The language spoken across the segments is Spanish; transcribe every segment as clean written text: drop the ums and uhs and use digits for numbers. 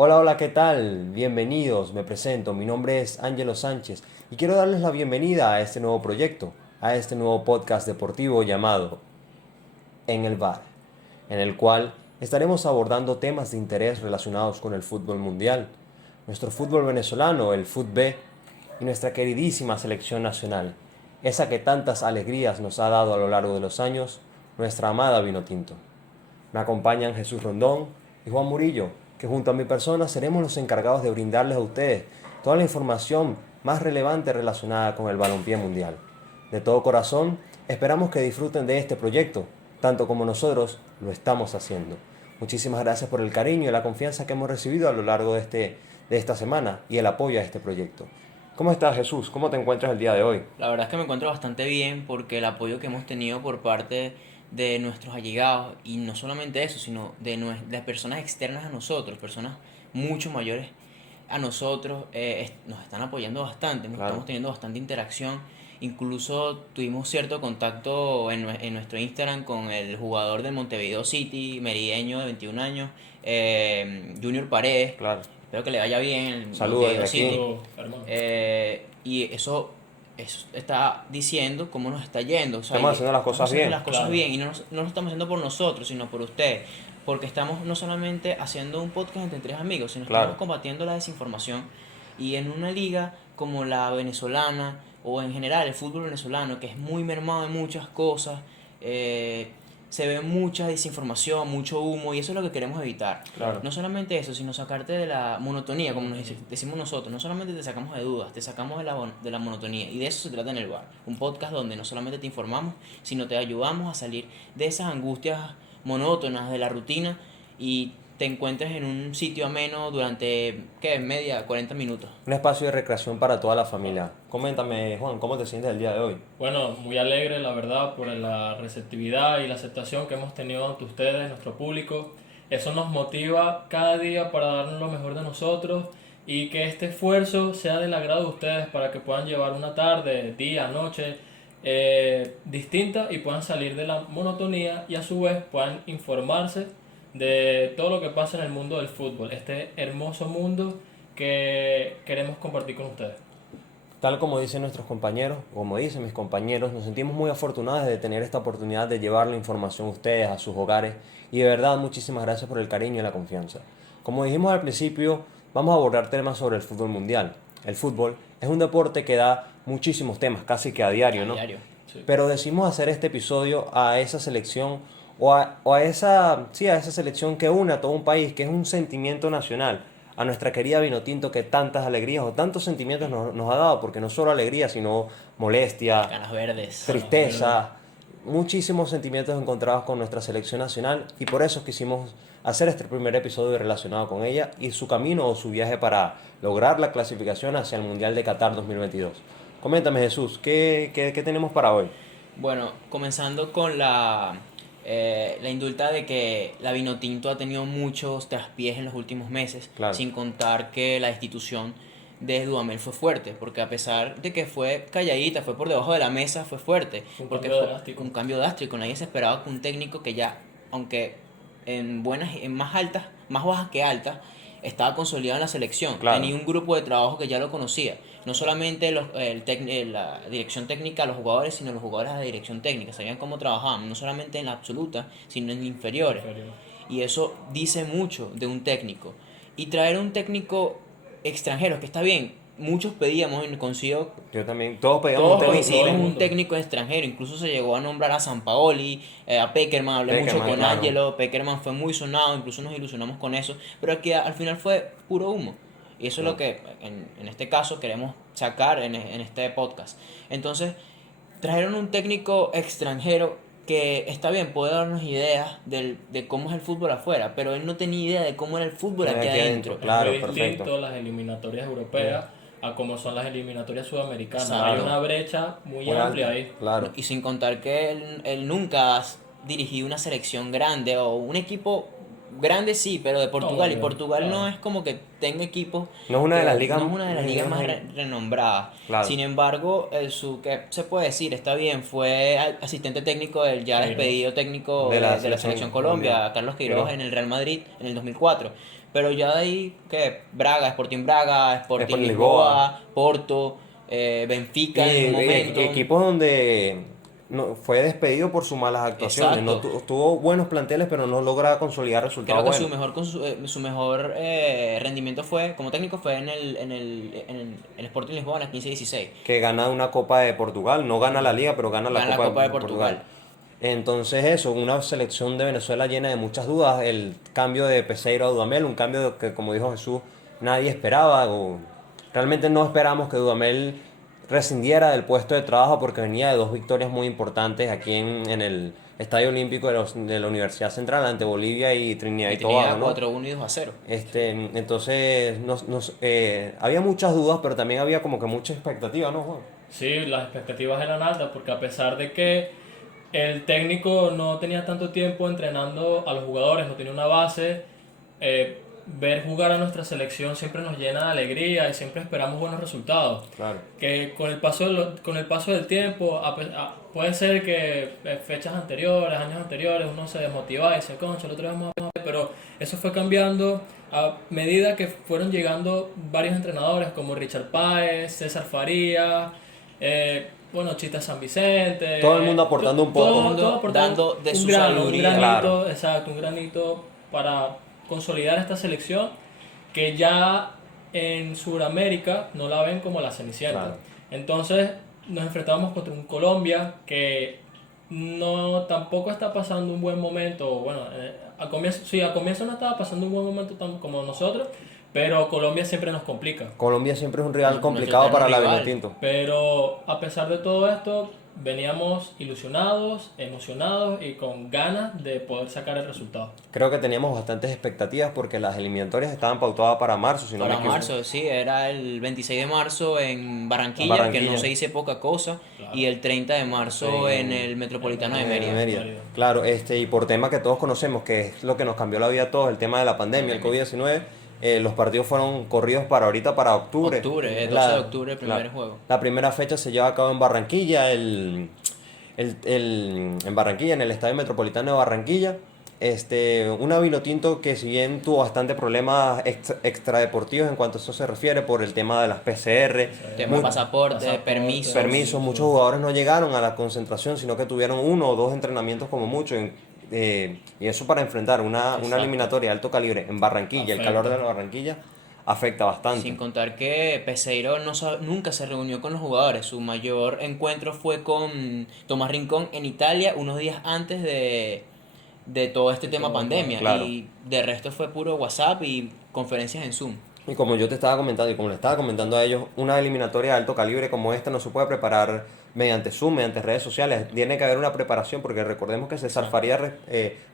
Hola, hola, ¿qué tal? Bienvenidos, me presento, mi nombre es Ángelo Sánchez y quiero darles la bienvenida a este nuevo proyecto, a este nuevo podcast deportivo llamado En el Bar, en el cual estaremos abordando temas de interés relacionados con el fútbol mundial, nuestro fútbol venezolano, el FUTB, y nuestra queridísima selección nacional, esa que tantas alegrías nos ha dado a lo largo de los años, nuestra amada Vinotinto. Me acompañan Jesús Rondón y Juan Murillo, que junto a mi persona seremos los encargados de brindarles a ustedes toda la información más relevante relacionada con el balompié mundial. De todo corazón, esperamos que disfruten de este proyecto, tanto como nosotros lo estamos haciendo. Muchísimas gracias por el cariño y la confianza que hemos recibido a lo largo de esta semana y el apoyo a este proyecto. ¿Cómo estás, Jesús? ¿Cómo te encuentras el día de hoy? La verdad es que me encuentro bastante bien porque el apoyo que hemos tenido por parte de nuestros allegados, y no solamente eso, sino de personas externas a nosotros, personas mucho mayores a nosotros, nos están apoyando bastante, nos Claro. estamos teniendo bastante interacción. Incluso tuvimos cierto contacto en nuestro Instagram con el jugador del Montevideo City, merideño de 21 años, Junior Paredes. Claro. Espero que le vaya bien en Saludos Montevideo desde aquí. City. Saludos, hermano. Y eso está diciendo cómo nos está yendo. O sea, Estamos haciendo las estamos cosas haciendo bien. las cosas Claro. bien, y no lo estamos haciendo por nosotros, sino por ustedes. Porque estamos no solamente haciendo un podcast entre tres amigos, sino Claro. estamos combatiendo la desinformación. Y en una liga como la venezolana, o en general el fútbol venezolano, que es muy mermado en muchas cosas, se ve mucha desinformación, mucho humo, y eso es lo que queremos evitar. Claro. No solamente eso, sino sacarte de la monotonía, como decimos nosotros. No solamente te sacamos de dudas, te sacamos de la monotonía. Y de eso se trata en el bar. Un podcast donde no solamente te informamos, sino te ayudamos a salir de esas angustias monótonas de la rutina, y te encuentres en un sitio ameno durante, ¿qué? Media, 40 minutos. Un espacio de recreación para toda la familia. Coméntame, Juan, ¿cómo te sientes el día de hoy? Bueno, muy alegre, la verdad, por la receptividad y la aceptación que hemos tenido ante ustedes, nuestro público. Eso nos motiva cada día para darnos lo mejor de nosotros y que este esfuerzo sea del agrado de ustedes para que puedan llevar una tarde, día, noche distinta y puedan salir de la monotonía y a su vez puedan informarse de todo lo que pasa en el mundo del fútbol, este hermoso mundo que queremos compartir con ustedes. Tal como dicen nuestros compañeros, como dicen mis compañeros, nos sentimos muy afortunados de tener esta oportunidad de llevar la información a ustedes, a sus hogares, y de verdad muchísimas gracias por el cariño y la confianza. Como dijimos al principio, vamos a abordar temas sobre el fútbol mundial. El fútbol es un deporte que da muchísimos temas, casi que a diario, A ¿no? diario. Sí. Pero decimos hacer este episodio a esa selección o a esa, sí, a esa selección que une a todo un país, que es un sentimiento nacional, a nuestra querida Vinotinto que tantas alegrías o tantos sentimientos nos ha dado, porque no solo alegría, sino molestia, Ganas verdes. tristeza, muchísimos sentimientos encontrados con nuestra selección nacional, y por eso quisimos hacer este primer episodio relacionado con ella y su camino o su viaje para lograr la clasificación hacia el Mundial de Qatar 2022. Coméntame, Jesús, ¿qué tenemos para hoy? Bueno, comenzando con la indulta de que la Vinotinto ha tenido muchos traspiés en los últimos meses, Claro. sin contar que la institución de Dudamel fue fuerte, porque a pesar de que fue calladita, fue por debajo de la mesa, fue fuerte, Fue un porque cambio fue drástico. un cambio drástico. Nadie se esperaba que un técnico que ya, aunque en más altas, más bajas que altas, estaba consolidado en la selección. Claro. Tenía un grupo de trabajo que ya lo conocía. No solamente la dirección técnica de los jugadores, sino los jugadores de la dirección técnica. Sabían cómo trabajaban, no solamente en la absoluta, sino en inferiores. Inferior. Y eso dice mucho de un técnico. Y traer un técnico extranjero, que está bien, muchos pedíamos, y consigo, Yo también, todos pegamos todos un técnico. todo coincidimos el en un mundo. técnico extranjero. Incluso se llegó a nombrar a Sampaoli, a Peckerman. Hablé mucho Pekerman, con claro. Angelo. Peckerman fue muy sonado, incluso nos ilusionamos con eso, pero que al final fue puro humo. Y eso es lo que en este caso queremos sacar en este podcast. Entonces, trajeron un técnico extranjero que está bien, puede darnos ideas de cómo es el fútbol afuera, pero él no tenía idea de cómo era el fútbol aquí adentro. Claro, Es muy distinto perfecto. las eliminatorias europeas a como son las eliminatorias sudamericanas. Exacto. Hay una brecha muy Muy amplia alto, ahí. claro. Y sin contar que él nunca ha dirigido una selección grande o un equipo grande, sí, pero de Portugal. No, Y Portugal claro. no es como que tenga equipos. No es una de las ligas, No es una de las ligas más más renombradas. Claro. Sin embargo, ¿qué se puede decir? Está bien, fue asistente técnico del ya Queiroz. despedido técnico De de la la selección selección Colombia, Colombia. Carlos Queiroz, Queiroz. en el Real Madrid en el 2004. Pero ya de ahí, ¿qué? Sporting Braga, Sporting Sporting Lisboa, Porto, Benfica en un momento. Equipos donde fue despedido por sus malas actuaciones. No Exacto. tuvo buenos planteles, pero no logra consolidar resultados Creo que buenos. su mejor rendimiento fue, como técnico, fue en el Sporting Lisboa en la 15-16. Que gana una Copa de Portugal, no gana la Liga, pero gana la Gana la Copa Copa de de Portugal. Portugal. Entonces eso, una selección de Venezuela llena de muchas dudas, el cambio de Peseiro a Dudamel, un cambio que como dijo Jesús, nadie esperaba, o realmente no esperamos que Dudamel rescindiera del puesto de trabajo porque venía de dos victorias muy importantes aquí en el Estadio Olímpico de la Universidad Central ante Bolivia y Trinidad y Y tenía Tobago, ¿no? 4-1 y 2-0. Entonces había muchas dudas, pero también había como que mucha expectativa, ¿no, Juan? Sí, las expectativas eran altas porque a pesar de que el técnico no tenía tanto tiempo entrenando a los jugadores, no tenía una base, ver jugar a nuestra selección siempre nos llena de alegría y siempre esperamos buenos resultados. Claro. Que con el paso del tiempo, puede ser que fechas anteriores, años anteriores, uno se desmotiva y dice, concha, el otro día vamos a ver", pero eso fue cambiando a medida que fueron llegando varios entrenadores como Richard Páez, César Farías, bueno, Chita San Vicente. Todo el mundo aportando un poco. Todo el mundo aportando dando de un su grano, sabiduría. un granito, Claro. exacto, un granito para consolidar esta selección que ya en Sudamérica no la ven como la Cenicienta. Claro. Entonces nos enfrentamos contra un Colombia que no tampoco está pasando un buen momento. Bueno, a comienzo no estaba pasando un buen momento como nosotros, pero Colombia siempre nos complica. Colombia siempre es un rival No, complicado no para la rival. Vinotinto. Pero a pesar de todo esto, veníamos ilusionados, emocionados y con ganas de poder sacar el resultado. Creo que teníamos bastantes expectativas porque las eliminatorias estaban pautadas para marzo, si no me Para equivoco. marzo, sí, era el 26 de marzo en Barranquilla, Barranquilla. que no se dice poca cosa, Claro. y el 30 de marzo Sí, en el Metropolitano de en Mérida. Mérida. Claro, y por temas que todos conocemos, que es lo que nos cambió la vida a todos, el tema de la pandemia, el COVID-19, los partidos fueron corridos para ahorita, para octubre. Octubre, 12 de octubre, el primer juego. La primera fecha se lleva a cabo en Barranquilla, en Barranquilla, en el Estadio Metropolitano de Barranquilla. Una Vinotinto que si bien tuvo bastante problemas extradeportivos en cuanto a eso se refiere por el tema de las PCR, Tema mu- pasaporte, permisos. muchos jugadores no llegaron a la concentración, sino que tuvieron uno o dos entrenamientos como mucho. Y eso para enfrentar una Exacto. eliminatoria de alto calibre en Barranquilla, el Afecta. calor de la Barranquilla afecta bastante. Sin contar que Peseiro nunca se reunió con los jugadores. Su mayor encuentro fue con Tomás Rincón en Italia unos días antes de todo este tema pandemia. Claro. Y de resto fue puro WhatsApp y conferencias en Zoom. Y como yo te estaba comentando y como le estaba comentando a ellos, una eliminatoria de alto calibre como esta no se puede preparar mediante Zoom, mediante redes sociales. Tiene que haber una preparación porque recordemos que César Farías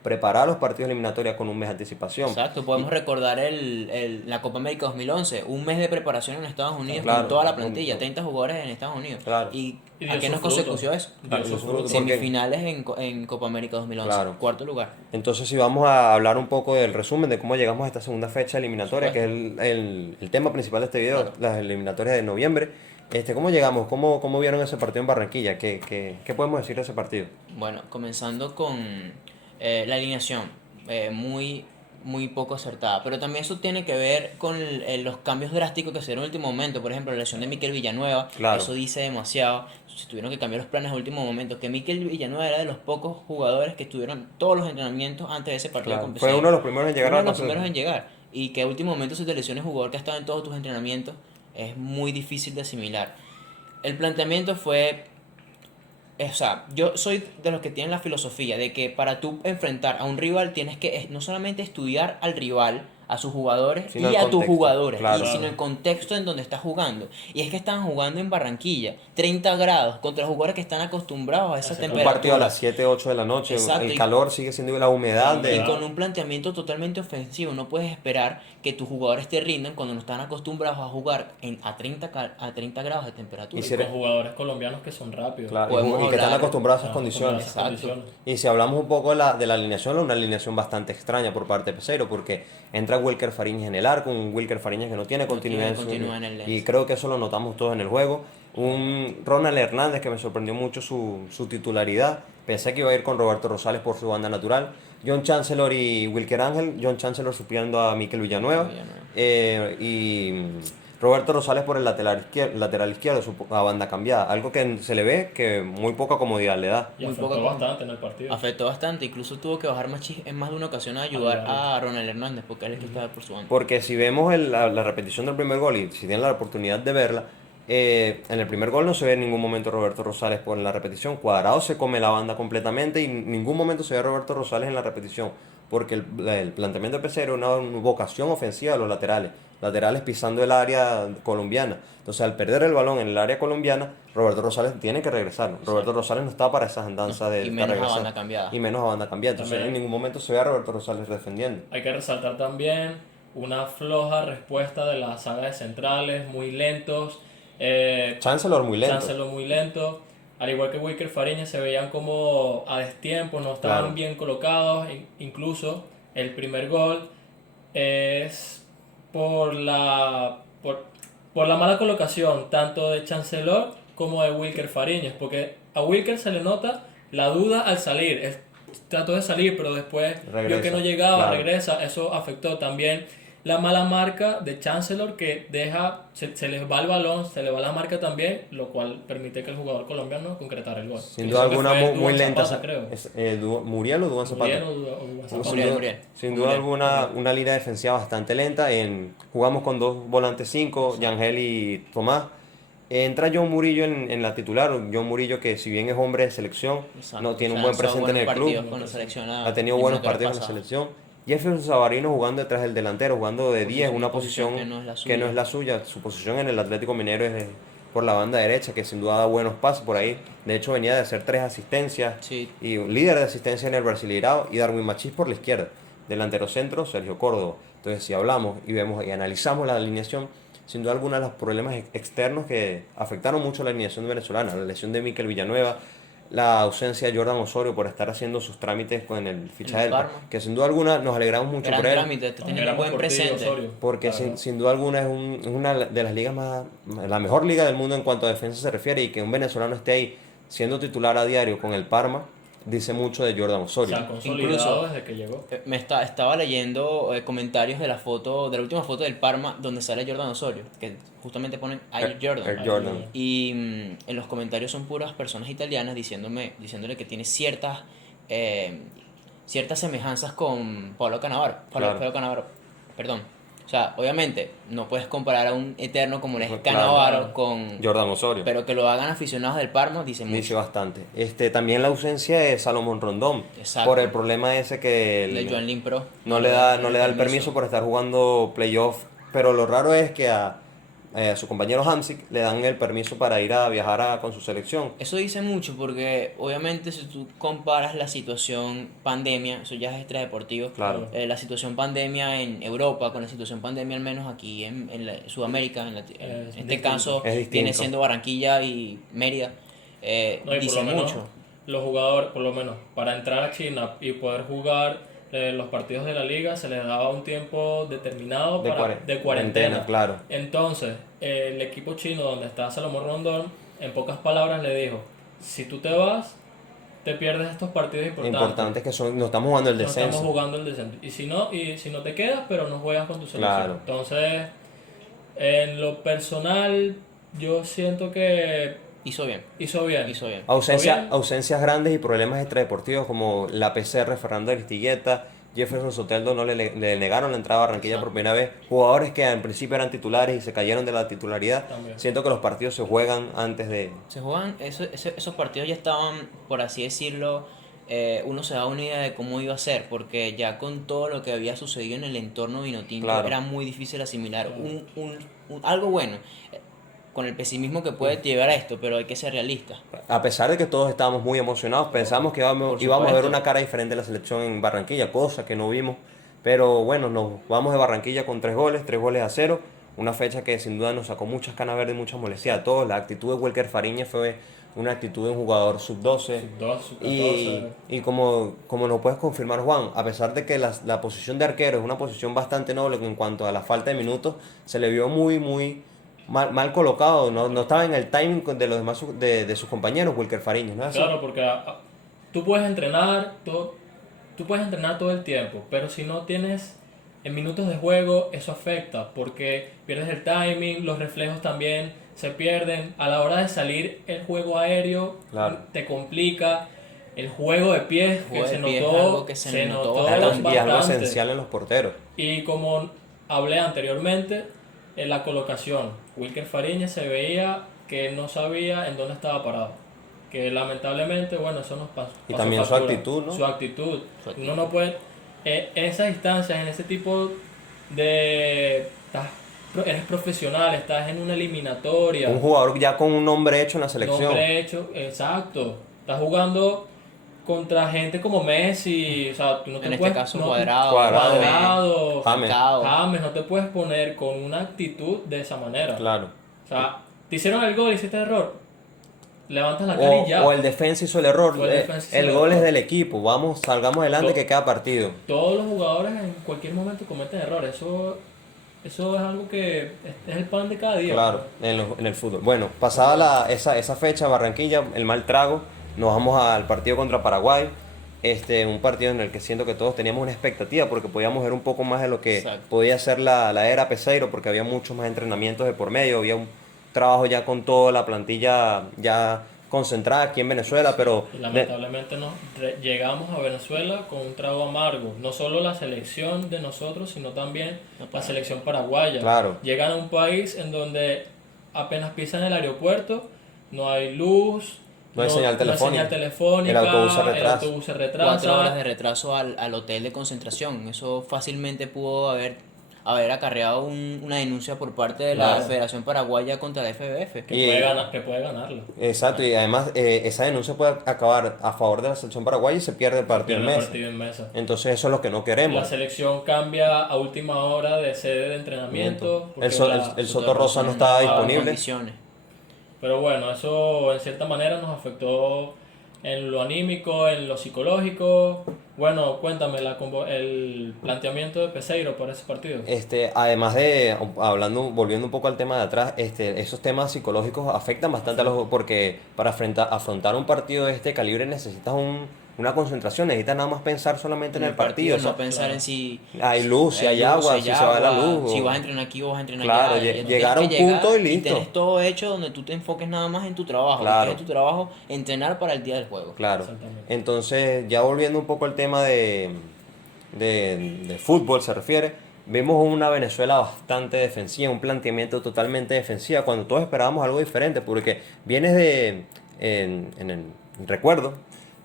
prepara los partidos eliminatorios con un mes de anticipación. Exacto, podemos recordar la Copa América 2011, un mes de preparación en Estados Unidos Claro, con toda la plantilla, 30 jugadores en Estados Unidos. Claro. ¿Y Y a dio qué sus nos frutos. consecució eso? Dio sus frutos. Porque- Semifinales en Copa América 2011, Claro. cuarto lugar. Entonces, si vamos a hablar un poco del resumen de cómo llegamos a esta segunda fecha eliminatoria, que es el tema principal de este video, Claro. las eliminatorias de noviembre, ¿cómo llegamos? ¿Cómo vieron ese partido en Barranquilla? ¿Qué podemos decir de ese partido? Bueno, comenzando con la alineación, muy, muy poco acertada, pero también eso tiene que ver con los cambios drásticos que se dieron en el último momento, por ejemplo, la lesión de Mikel Villanueva, Claro. eso dice demasiado, se tuvieron que cambiar los planes al último momento, que Mikel Villanueva era de los pocos jugadores que estuvieron todos los entrenamientos antes de ese partido Claro, con fue Peseiro. uno de los primeros en llegar Uno a de la los primeros en concentración. llegar, y que a último momento se te lesione un jugador que ha estado en todos tus entrenamientos, es muy difícil de asimilar. El planteamiento fue, o sea, yo soy de los que tienen la filosofía de que para tú enfrentar a un rival tienes que no solamente estudiar al rival, a sus jugadores Sino y el a tus contexto, jugadores, claro. sino el contexto en donde estás jugando. Y es que estaban jugando en Barranquilla, 30 grados, contra jugadores que están acostumbrados a esa Un Un temperatura. partido a las 7, 8 de la noche, Exacto, el y- calor sigue siendo la humedad Y de... con un planteamiento totalmente ofensivo, no puedes esperar que tus jugadores te rindan cuando no están acostumbrados a jugar a 30 grados de temperatura. Y si Con eres- jugadores colombianos que son rápidos. Claro, Podemos y que están hablar- acostumbrados a esas Acostumbrados condiciones. a esas Exacto. condiciones. Y si hablamos un poco de la alineación, una alineación bastante extraña por parte de Peseiro, porque entra Wilker Fariñas en el arco, un Wilker Fariñas que no tiene continuidad, tiene continuidad en el y Lens. creo que eso lo notamos todos en el juego. Un Ronald Hernández que me sorprendió mucho su titularidad. Pensé que iba a ir con Roberto Rosales por su banda natural. John Chancellor y Wilker Ángel. John Chancellor supliendo a Mikel Villanueva. Y Roberto Rosales por el lateral izquierdo, su banda cambiada. Algo que se le ve que muy poca comodidad le da. Y Muy afectó poco- bastante en el partido. Afectó bastante, incluso tuvo que bajar Machís en más de una ocasión a ayudar a Ronald Hernández, porque él es el que estaba por su banda. Porque si vemos la repetición del primer gol y si tienen la oportunidad de verla, en el primer gol no se ve en ningún momento Roberto Rosales por la repetición. Cuadrado se come la banda completamente y en ningún momento se ve Roberto Rosales en la repetición. Porque el planteamiento de PC era una vocación ofensiva de los laterales. Laterales pisando el área colombiana. Entonces al perder el balón en el área colombiana, Roberto Rosales tiene que regresar. Roberto Rosales no está para esas andanzas de Y estar menos a regresando. banda cambiada. Y menos a banda cambiada. Entonces También. en ningún momento se ve a Roberto Rosales defendiendo. Hay que resaltar también una floja respuesta de la saga de centrales, muy lentos. Chancellor muy lento. Chancellor muy lento. Al igual que Wilker Fariñez, se veían como a destiempo, no estaban Claro. bien colocados. Incluso el primer gol es por por la mala colocación tanto de Chancellor como de Wilker Fariñez, porque a Wilker se le nota la duda al salir. Trató de salir, pero después vio Regresa, que no llegaba, claro. regresa. Eso afectó también la mala marca de Chancellor, que se les va el balón, se le va la marca también, lo cual permite que el jugador colombiano concretara el gol. Sin Eso duda que alguna fue muy Duván lenta. Zapata, creo. Muriel o Duván Zapata. Muriel o Duván Zapata. Muriel. Sin duda alguna una línea defensiva bastante lenta. Jugamos con dos volantes 5, Yangel y Tomás. Entra John Murillo en la titular. John Murillo que si bien es hombre de selección, Exacto. no tiene O un sea, buen presente en el buenos partidos club. con la selección Ha tenido buenos partidos en la pasada. selección. Jefferson Savarino jugando detrás del delantero, jugando de 10, una posición que no es la que no es la suya. Su posición en el Atlético Minero es por la banda derecha, que sin duda da buenos pases por ahí. De hecho venía de hacer 3 asistencias Sí. y un líder de asistencia en el Brasileirao, y Darwin Machís por la izquierda. Delantero centro, Sergio Córdoba. Entonces si hablamos y vemos y analizamos la alineación, sin duda alguna los problemas externos que afectaron mucho a la alineación venezolana, la lesión de Mikel Villanueva, la ausencia de Jordan Osorio por estar haciendo sus trámites con el fichaje El del Parma. que sin duda alguna nos alegramos mucho Gran por él, trámite, está teniendo un Éramos buen por ti, presente. Osorio. porque Claro. sin duda alguna es una de las ligas más, la mejor liga del mundo en cuanto a defensa se refiere, y que un venezolano esté ahí siendo titular a diario con el Parma dice mucho de Jordan Se Osorio. han consolidado Incluso- desde que llegó. Estaba leyendo comentarios de la última foto del Parma donde sale Jordan Osorio, que justamente ponen Air Jordan. Air Jordan. Y en los comentarios son puras personas italianas diciéndole que tiene ciertas semejanzas con Pablo Cannavaro. Claro. Pablo Cannavaro, perdón. O sea, obviamente no puedes comparar a un eterno como es Claro. Cannavaro con... Jordan Osorio. Pero que lo hagan aficionados del Parma dice mucho. Dice bastante. También la ausencia de Salomón Rondón, Exacto. por el problema ese que De Joan Lin Pro. no le da el permiso por estar jugando playoff, pero lo raro es que a su compañero Hamsik le dan el permiso para ir a viajar con su selección. Eso dice mucho porque obviamente si tú comparas la situación pandemia, eso ya es extradeportivo, Claro. la situación pandemia en Europa con la situación pandemia al menos aquí en Sudamérica, en este distinto. caso Es distinto. viene siendo Barranquilla y Mérida, No, y por dice lo menos mucho. los jugadores, por lo menos para entrar a China y poder jugar los partidos de la liga, se les daba un tiempo determinado de cuarentena. Claro. Entonces, el equipo chino donde está Salomón Rondón, en pocas palabras le dijo, si tú te vas, te pierdes estos partidos importantes. Importante que no estamos jugando el No descenso. estamos jugando el descenso. Y si no te quedas, pero no juegas con tu selección. Claro. Entonces, en lo personal, yo siento que Hizo bien, hizo bien. hizo bien. bien. Ausencias grandes y problemas extradeportivos como la PCR Fernando Aristigueta, Jefferson Soteldo no le negaron la entrada a Barranquilla por primera vez. Jugadores que en principio eran titulares y se cayeron de la titularidad. También. Siento que los partidos se juegan antes de... Se juegan, esos partidos ya estaban, por así decirlo, uno se da una idea de cómo iba a ser, porque ya con todo lo que había sucedido en el entorno vinotinto Claro. era muy difícil asimilar algo bueno, con el pesimismo que puede llevar a esto, pero hay que ser realistas. A pesar de que todos estábamos muy emocionados, pensamos que íbamos a ver supuesto. una cara diferente de la selección en Barranquilla, cosa que no vimos. Pero bueno, nos vamos de Barranquilla con 3 goles a 0. Una fecha que sin duda nos sacó muchas canas verdes y mucha molestia a todos. La actitud de Wilker Fariñez fue una actitud de un jugador sub-12. Y como nos puedes confirmar, Juan, a pesar de que la posición de arquero es una posición bastante noble en cuanto a la falta de minutos, se le vio muy mal colocado, no estaba en el timing de los demás de sus compañeros, Wilker Fariñas, ¿no es así? Claro, porque tú puedes entrenar todo el tiempo, pero si no tienes en minutos de juego, eso afecta, porque pierdes el timing, los reflejos también se pierden. A la hora de salir el juego aéreo, Claro. te complica. El juego de pies, El juego que de se pies es notó, algo que se notó bastante. Y algo bastante. esencial en los porteros. Y como hablé anteriormente, en la colocación, Wilker Fariñas se veía que no sabía en dónde estaba parado. Que lamentablemente, bueno, eso nos pasó. Y también su actitud, ¿no? Su actitud. Su actitud. Uno no puede. En esas instancias, en ese tipo de. Eres profesional, estás en una eliminatoria. Un jugador ya con un nombre hecho en la selección. Nombre hecho, exacto. Estás jugando contra gente como Messi, o sea, tú no te En este puedes, caso, no- Cuadrado. James, James. no te puedes poner con una actitud de esa manera. Claro. O sea, te hicieron el gol, hiciste error, levantas la cara y ya. O el defensa hizo el error. O el defensa hizo El el gol error. es del equipo. Vamos, salgamos adelante To- que queda partido. Todos los jugadores en cualquier momento cometen errores, eso es algo que es el pan de cada día. Claro, en el fútbol. Bueno, pasada esa fecha, Barranquilla, el mal trago, nos vamos al partido contra Paraguay. Un partido en el que siento que todos teníamos una expectativa porque podíamos ver un poco más de lo que Exacto. podía ser la era Peseiro, porque había muchos más entrenamientos de por medio, había un trabajo ya con toda la plantilla ya concentrada aquí en Venezuela, pero Y lamentablemente llegamos a Venezuela con un trago amargo. No solo la selección de nosotros, sino también la selección paraguaya. Claro. Llegan a un país en donde apenas pisan el aeropuerto, no hay luz, No hay señal telefónica. telefónica, El autobús se el retrasa. autobús se retrasa. 4 horas de retraso al hotel de concentración. Eso fácilmente pudo haber acarreado una denuncia por parte de la Claro. Federación Paraguaya contra la FBF. que, Y- puede ganarla. exacto, y además esa denuncia puede acabar a favor de la selección paraguaya y se pierde el partido en Pierde el Mesa. partido en mesa. Entonces eso es lo que no La queremos. selección cambia a última hora de sede de entrenamiento. porque El Soto Rosa no estaba estaba en disponible. Condiciones. Pero bueno, eso en cierta manera nos afectó en lo anímico, en lo psicológico. Bueno, cuéntame el planteamiento de Peseiro para ese partido. Además volviendo un poco al tema de atrás, esos temas psicológicos afectan bastante a los, porque para afrontar un partido de este calibre necesitas una concentración, necesitas nada más pensar solamente en el partido. O sea, no pensar en si hay luz, si hay luz, agua, hay si se va la agua, luz. si o- vas a entrenar aquí o vas a entrenar Claro, allá. llegar a un Tienes que punto y llegar listo. tienes todo hecho donde tú te enfoques nada más en tu trabajo. Claro. Que es tu trabajo entrenar para el día del juego. Claro. Exactamente. Entonces, ya volviendo un poco al tema de fútbol se refiere, vemos una Venezuela bastante defensiva, un planteamiento totalmente defensiva, cuando todos esperábamos algo diferente, porque recuerdo,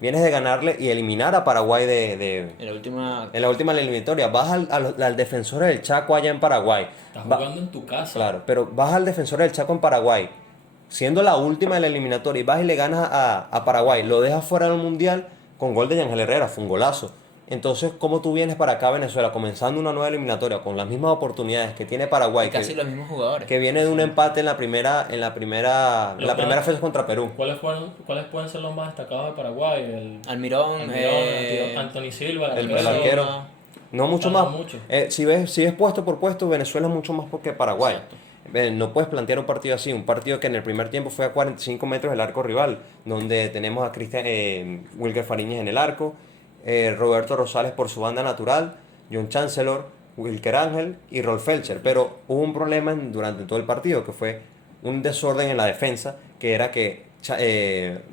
vienes de ganarle y eliminar a Paraguay En la última en la última eliminatoria, vas al defensor del Chaco allá en Paraguay. Estás Va- jugando en tu casa. Claro, pero vas al defensor del Chaco en Paraguay, siendo la última de la eliminatoria, y vas y le ganas a Paraguay, lo dejas fuera del Mundial con gol de Yangel Herrera, fue un golazo. Entonces, ¿cómo tú vienes para acá a Venezuela comenzando una nueva eliminatoria con las mismas oportunidades que tiene Paraguay, y casi los mismos jugadores. que viene de un empate en la primera fecha contra Perú? ¿Cuáles pueden ser los más destacados de Paraguay? Almirón, Anthony Silva, el arquero. No mucho No más. mucho. Si ves puesto por puesto, Venezuela es mucho más que Paraguay. Exacto. No puedes plantear un partido así, un partido que en el primer tiempo fue a 45 metros del arco rival, donde tenemos a Wilker Fariñas en el arco, Roberto Rosales por su banda natural, John Chancellor, Wilker Ángel y Rolf Felcher. Pero hubo un problema durante todo el partido, que fue un desorden en la defensa, que era que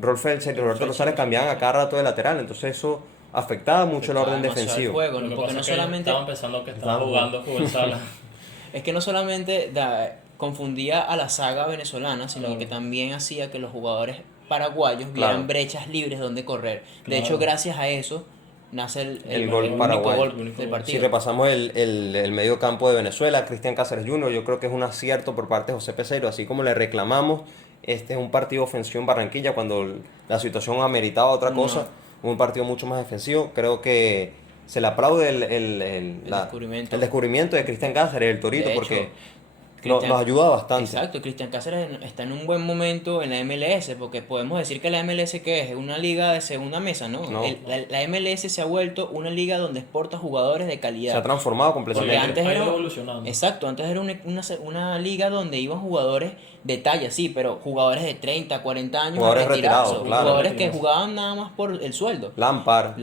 Rolf Felcher y Roberto Rosales cambiaban a cada rato de lateral, entonces eso afectaba mucho el orden Demasiado el defensivo. juego, Lo que porque pasa no es que solamente estaban pensando que estaban Estaban jugando fútbol sala. es que no solamente confundía a la saga venezolana, sino Claro. que también hacía que los jugadores paraguayos Claro. vieran brechas libres donde correr. De Claro. hecho, gracias a eso nace El gol único paraguayo. gol El único del gol. Si partido. repasamos el medio campo de Venezuela, Cristian Cáceres Jr., yo creo que es un acierto por parte de José Peseiro, así como le reclamamos, este es un partido ofensivo en Barranquilla cuando la situación ameritaba otra No. cosa, un partido mucho más defensivo, creo que se le aplaude el descubrimiento. el descubrimiento de Cristian Cáceres, el Torito, De hecho, porque nos ayuda bastante. Exacto, Cristian Cáceres está en un buen momento en la MLS, porque podemos decir que la MLS ¿qué es? Una liga de segunda mesa, ¿no? No. La MLS se ha vuelto una liga donde exporta jugadores de Se ha calidad. transformado Porque completamente. antes ha ido era, evolucionando. exacto, antes era una liga donde iban jugadores de talla, sí, pero jugadores de 30, 40 años Jugadores a retirarse, retirados, claro. jugadores que jugaban nada más por el sueldo. Lampard,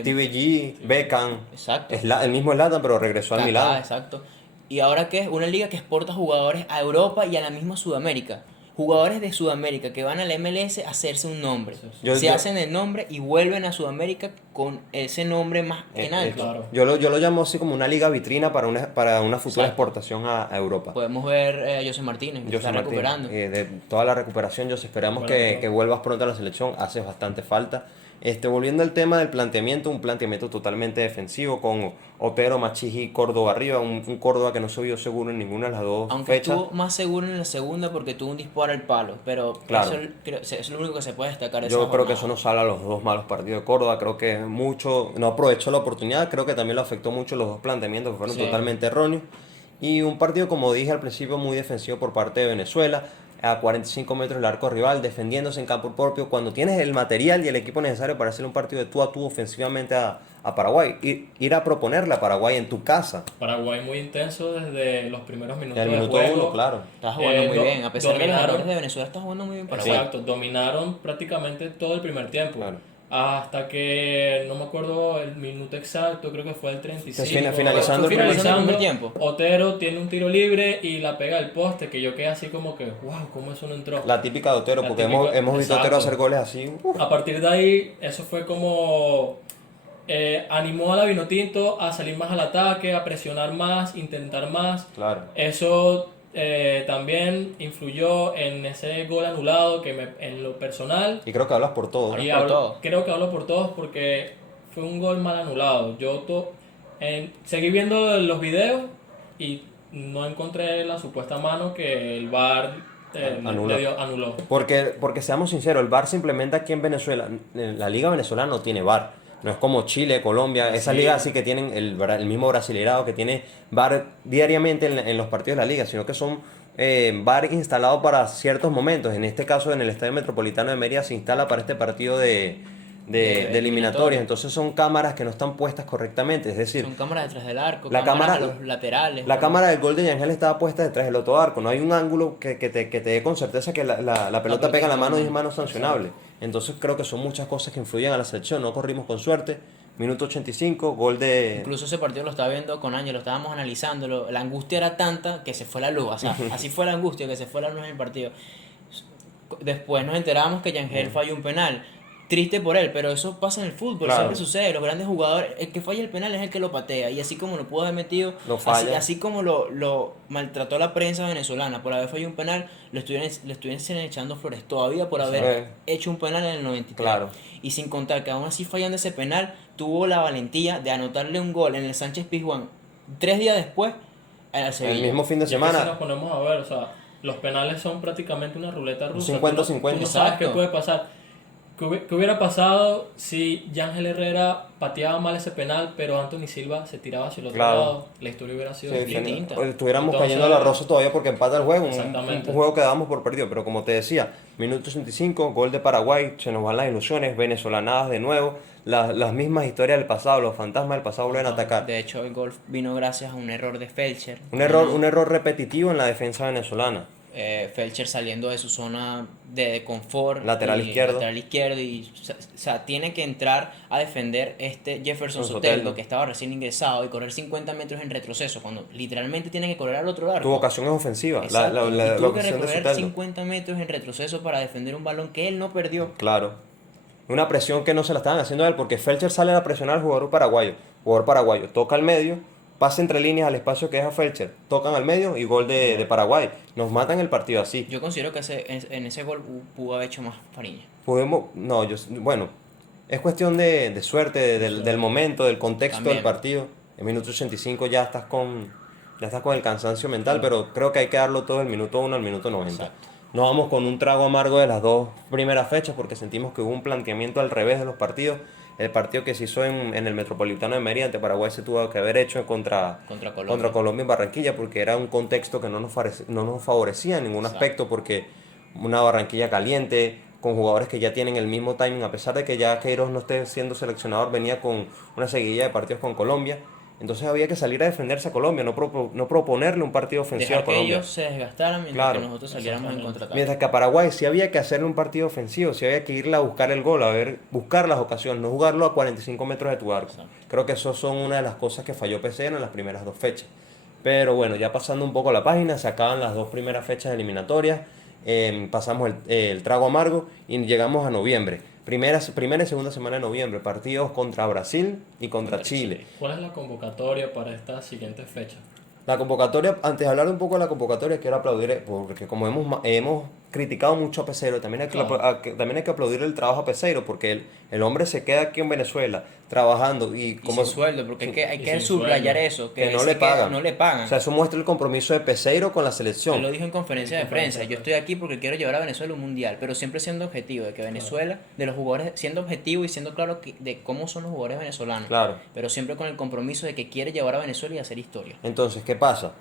Stevie G, Beckham, Exacto. el mismo Zlatan, pero regresó al Kaká, Milán. exacto. ¿Y ahora qué es? Una liga que exporta jugadores a Europa y a la misma Sudamérica. Jugadores de Sudamérica que van a la MLS a hacerse un nombre. Sí, Se hacen el nombre y vuelven a Sudamérica con ese nombre más en alto. claro. Yo lo llamo así como una liga vitrina para una futura Exacto. exportación a Europa. Podemos ver a José Martínez, que José está Martín, recuperando. de toda la recuperación, José, esperamos Bueno, que vuelvas pronto a la selección, hace bastante falta. Volviendo al tema del planteamiento, un planteamiento totalmente defensivo con Otero, Machís y Córdoba arriba, un Córdoba que no se vio seguro en ninguna de las dos Aunque fechas. estuvo más seguro en la segunda porque tuvo un disparo al palo. Pero Claro. eso es lo único que se puede destacar de Yo esa creo que jornada. eso nos sale a los dos malos partidos de Córdoba, creo que mucho, no aprovechó la oportunidad, creo que también lo afectó mucho los dos planteamientos que fueron Sí. totalmente erróneos. Y un partido, como dije al principio, muy defensivo por parte de Venezuela, a 45 metros del arco rival, defendiéndose en campo propio, cuando tienes el material y el equipo necesario para hacer un partido de tú a tú ofensivamente a Paraguay, ir a proponerle a Paraguay en tu casa. Paraguay muy intenso desde los primeros minutos El de minuto juego. uno, claro. Está jugando muy bien. A pesar de los dominaron- errores de Venezuela, está jugando muy bien Paraguay. Exacto, dominaron prácticamente todo el primer tiempo. Claro. Hasta que, no me acuerdo el minuto exacto, creo que fue el 35. Finalizando el primer tiempo. Otero tiene un tiro libre y la pega al poste, que yo quedé así como que, wow, ¿cómo eso no entró? La típica de Otero, La porque típica, hemos visto a Otero exacto. hacer goles así. A partir de ahí, eso fue como animó a la Vinotinto a salir más al ataque, a presionar más, intentar más. Claro. Eso también influyó en ese gol anulado que en lo personal, Y creo que hablas por todo. ¿no? y por todos. creo que hablo por todos porque fue un gol mal anulado. Seguí viendo los videos y no encontré la supuesta mano que el VAR anuló. Porque seamos sinceros, el VAR se implementa aquí en Venezuela. La liga venezolana no tiene VAR. No es como Chile, Colombia, esas Sí. ligas así que tienen el mismo brasileirado que tiene VAR diariamente en los partidos de la liga, sino que son VAR instalados para ciertos momentos. En este caso, en el Estadio Metropolitano de Mérida se instala para este partido de eliminatorias. Entonces son cámaras que no están puestas correctamente. Es decir, Son cámaras detrás del arco, La cámaras cámara- a los laterales. la cámara del gol de Yangel estaba puesta detrás del otro arco. No hay un ángulo que te dé con certeza que la pelota pega en la mano y es mano sancionable. Entonces creo que son muchas cosas que influyen a la selección. No corrimos con suerte. Minuto 85, gol de... Incluso ese partido lo estaba viendo con Ángel, lo estábamos analizando. La angustia era tanta que se fue la luz. O sea, así fue la angustia, que se fue la luz en el partido. Después nos enteramos que Yangel falló un penal. Triste por él, pero eso pasa en el fútbol, Claro. siempre sucede. Los grandes jugadores, el que falla el penal es el que lo patea. Y así como lo pudo haber metido, Lo falla. así como lo maltrató la prensa venezolana por haber fallado un penal, le estuviesen echando flores todavía por haber hecho un penal en el 93. Claro. Y sin contar que aún así fallando ese penal, tuvo la valentía de anotarle un gol en el Sánchez Pizjuán 3 días después al Sevilla. El mismo fin de Y es que si nos semana. ponemos a ver, o sea, los penales son prácticamente una ruleta rusa. 50-50. Tú no sabes Exacto. qué puede pasar. ¿Qué hubiera pasado si Yángel Herrera pateaba mal ese penal, pero Anthony Silva se tiraba hacia el otro Claro. lado? La historia hubiera sido Sí, distinta. estuviéramos Entonces, cayendo a la rosa todavía porque empata el juego. Un Exactamente. juego que dábamos por perdido. Pero como te decía, minuto 65, gol de Paraguay, se nos van las ilusiones, venezolanadas de nuevo. Las mismas historias del pasado, los fantasmas del pasado vuelven a atacar. De hecho, el gol vino gracias a un error de Felcher. Un error repetitivo en la defensa venezolana. Felcher saliendo de su zona de confort. Lateral izquierdo. Y, o sea, tiene que entrar a defender Jefferson Soteldo. Soteldo, que estaba recién ingresado, y correr 50 metros en retroceso, cuando literalmente tiene que correr al otro lado. Tuvo ocasiones ofensivas. Exacto, y La tuvo que ocasión de recorrer Soteldo. 50 metros en retroceso para defender un balón que él no perdió. Claro. Una presión que no se la estaban haciendo a él porque Felcher sale a presionar al jugador paraguayo. Jugador paraguayo toca al medio, pasa entre líneas al espacio que deja Felcher, tocan al medio y gol de Paraguay. Nos matan el partido así. Yo considero que en ese gol pudo haber hecho más Fariña. Bueno, es cuestión de suerte, del momento, del contexto También. del partido. En minuto 85 ya estás con el cansancio mental, pero creo que hay que darlo todo el minuto 1 al minuto 90. Exacto. Nos vamos con un trago amargo de las dos primeras fechas porque sentimos que hubo un planteamiento al revés de los partidos. el partido que se hizo en el Metropolitano de Mérida ante Paraguay se tuvo que haber hecho Contra Colombia. contra Colombia en Barranquilla, porque era un contexto que no nos favorecía en ningún Exacto. aspecto, porque una Barranquilla caliente, con jugadores que ya tienen el mismo timing, a pesar de que ya Queiroz no esté siendo seleccionador, venía con una seguidilla de partidos con Colombia. Entonces había que salir a defenderse a Colombia, no proponerle un partido ofensivo Dejar a que Colombia. ellos se desgastaran mientras Claro. que nosotros saliéramos en contraataque. Mientras que a Paraguay sí había que hacerle un partido ofensivo, sí había que irle a buscar el gol, buscar las ocasiones, no jugarlo a 45 metros de tu arco. Exacto. Creo que eso son una de las cosas que falló Pesero en las primeras dos fechas. Pero bueno, ya pasando un poco la página, se acaban las dos primeras fechas eliminatorias, pasamos el trago amargo y llegamos a noviembre. Primera y segunda semana de noviembre, partidos contra Brasil y contra Chile. ¿Cuál es la convocatoria para esta siguiente fecha? La convocatoria, antes de hablar un poco de la convocatoria, quiero aplaudir, porque como hemos criticado mucho a Peseiro, también hay que aplaudir el trabajo a Peseiro, porque el hombre se queda aquí en Venezuela trabajando y Y como sin sueldo, porque hay y que sin subrayar sueldo. eso, que no se le queda- pagan. no le pagan. O sea, eso muestra el compromiso de Peseiro con la Él selección. lo dijo en conferencia de prensa, yo estoy aquí porque quiero llevar a Venezuela a un mundial, pero siempre siendo objetivo, de que Venezuela, de los jugadores, siendo objetivo y siendo claro de cómo son los jugadores venezolanos, Claro. pero siempre con el compromiso de que quiere llevar a Venezuela y hacer historia. Entonces, ¿qué pasa?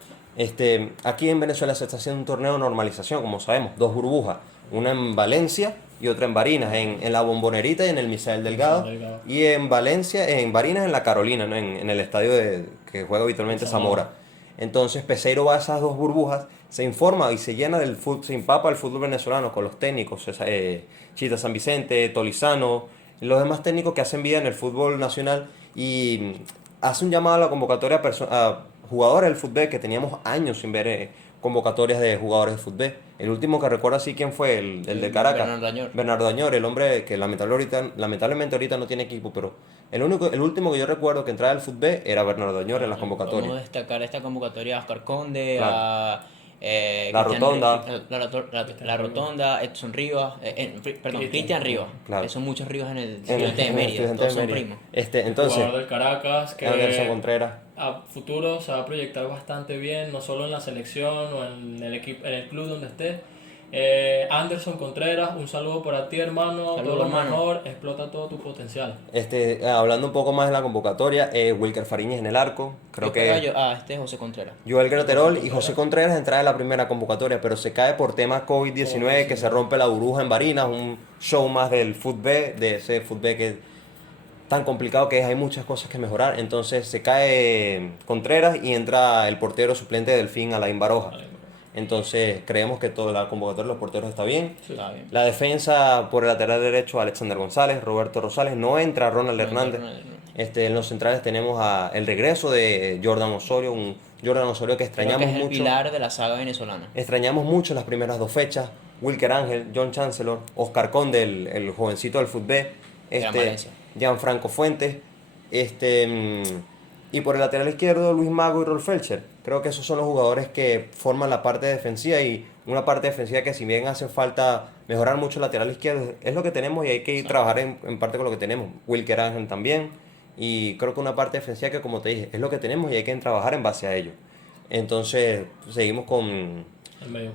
Aquí en Venezuela se está haciendo un torneo de normalización, como sabemos, dos burbujas, una en Valencia y otra en Barinas, en la Bombonerita y en el Misael Delgado, Delgado. y en Valencia, en Barinas, en la Carolina, ¿no? en el estadio que juega habitualmente Zamora. Entonces Peseiro va a esas dos burbujas, se informa y se llena del fútbol, se empapa el fútbol venezolano con los técnicos, Chita San Vicente, Tolizano, los demás técnicos que hacen vida en el fútbol nacional, y hace un llamado a la convocatoria a jugadores del fútbol, que teníamos años sin ver convocatorias de jugadores de fútbol. El último que recuerdo así, ¿quién fue? El de Caracas. Bernardo Añor. Bernardo Añor, el hombre que lamentablemente ahorita no tiene equipo, pero el último que yo recuerdo que entraba al fútbol era Bernardo Añor en las Vamos a convocatorias. destacar esta convocatoria a Oscar Conde, Claro. a La Cristian- Rotonda. la Rotonda, Edson Rivas, Cristian Rivas, Claro. que son muchos Rivas en el En estudiante de el Mérida, Estudiante todos de son Mérida. primos. Entonces, Jugador del Caracas que Anderson Contreras. a futuro se va a proyectar bastante bien, no solo en la selección o en el equipo, en el club donde esté. Anderson Contreras, un saludo para ti, hermano. Saludo, Todo lo hermano. mejor, explota todo tu potencial. Hablando un poco más de la convocatoria, Wilker Fariñez en el arco, creo que Este es José Contreras. Joel Graterol y José Contreras entrada en la primera convocatoria, pero se cae por temas COVID-19, que se rompe la burbuja en Barinas, un show más del fútbol, de ese fútbol que tan complicado que es, hay muchas cosas que mejorar. Entonces se cae Contreras y entra el portero suplente de Delfín, Alain Baroja. Entonces creemos que toda la convocatoria de los porteros está bien. Está bien. La defensa por el lateral derecho, Alexander González, Roberto Rosales, no entra Ronald Hernández. En los centrales tenemos el regreso de Jordan Osorio, un Jordan Osorio que Creo extrañamos que es el mucho. pilar de la saga venezolana. Extrañamos mucho las primeras dos fechas. Wilker Ángel, John Chancellor, Oscar Conde, el jovencito del fútbol, Valencia. Gianfranco Fuentes, y por el lateral izquierdo Luis Mago y Rolf Felcher. Creo que esos son los jugadores que forman la parte defensiva, y una parte defensiva que, si bien hace falta mejorar mucho el lateral izquierdo, es lo que tenemos y hay que ir trabajar en parte con lo que tenemos. Wilker Ángel también, y creo que una parte defensiva que, como te dije, es lo que tenemos y hay que trabajar en base a ello. Entonces seguimos con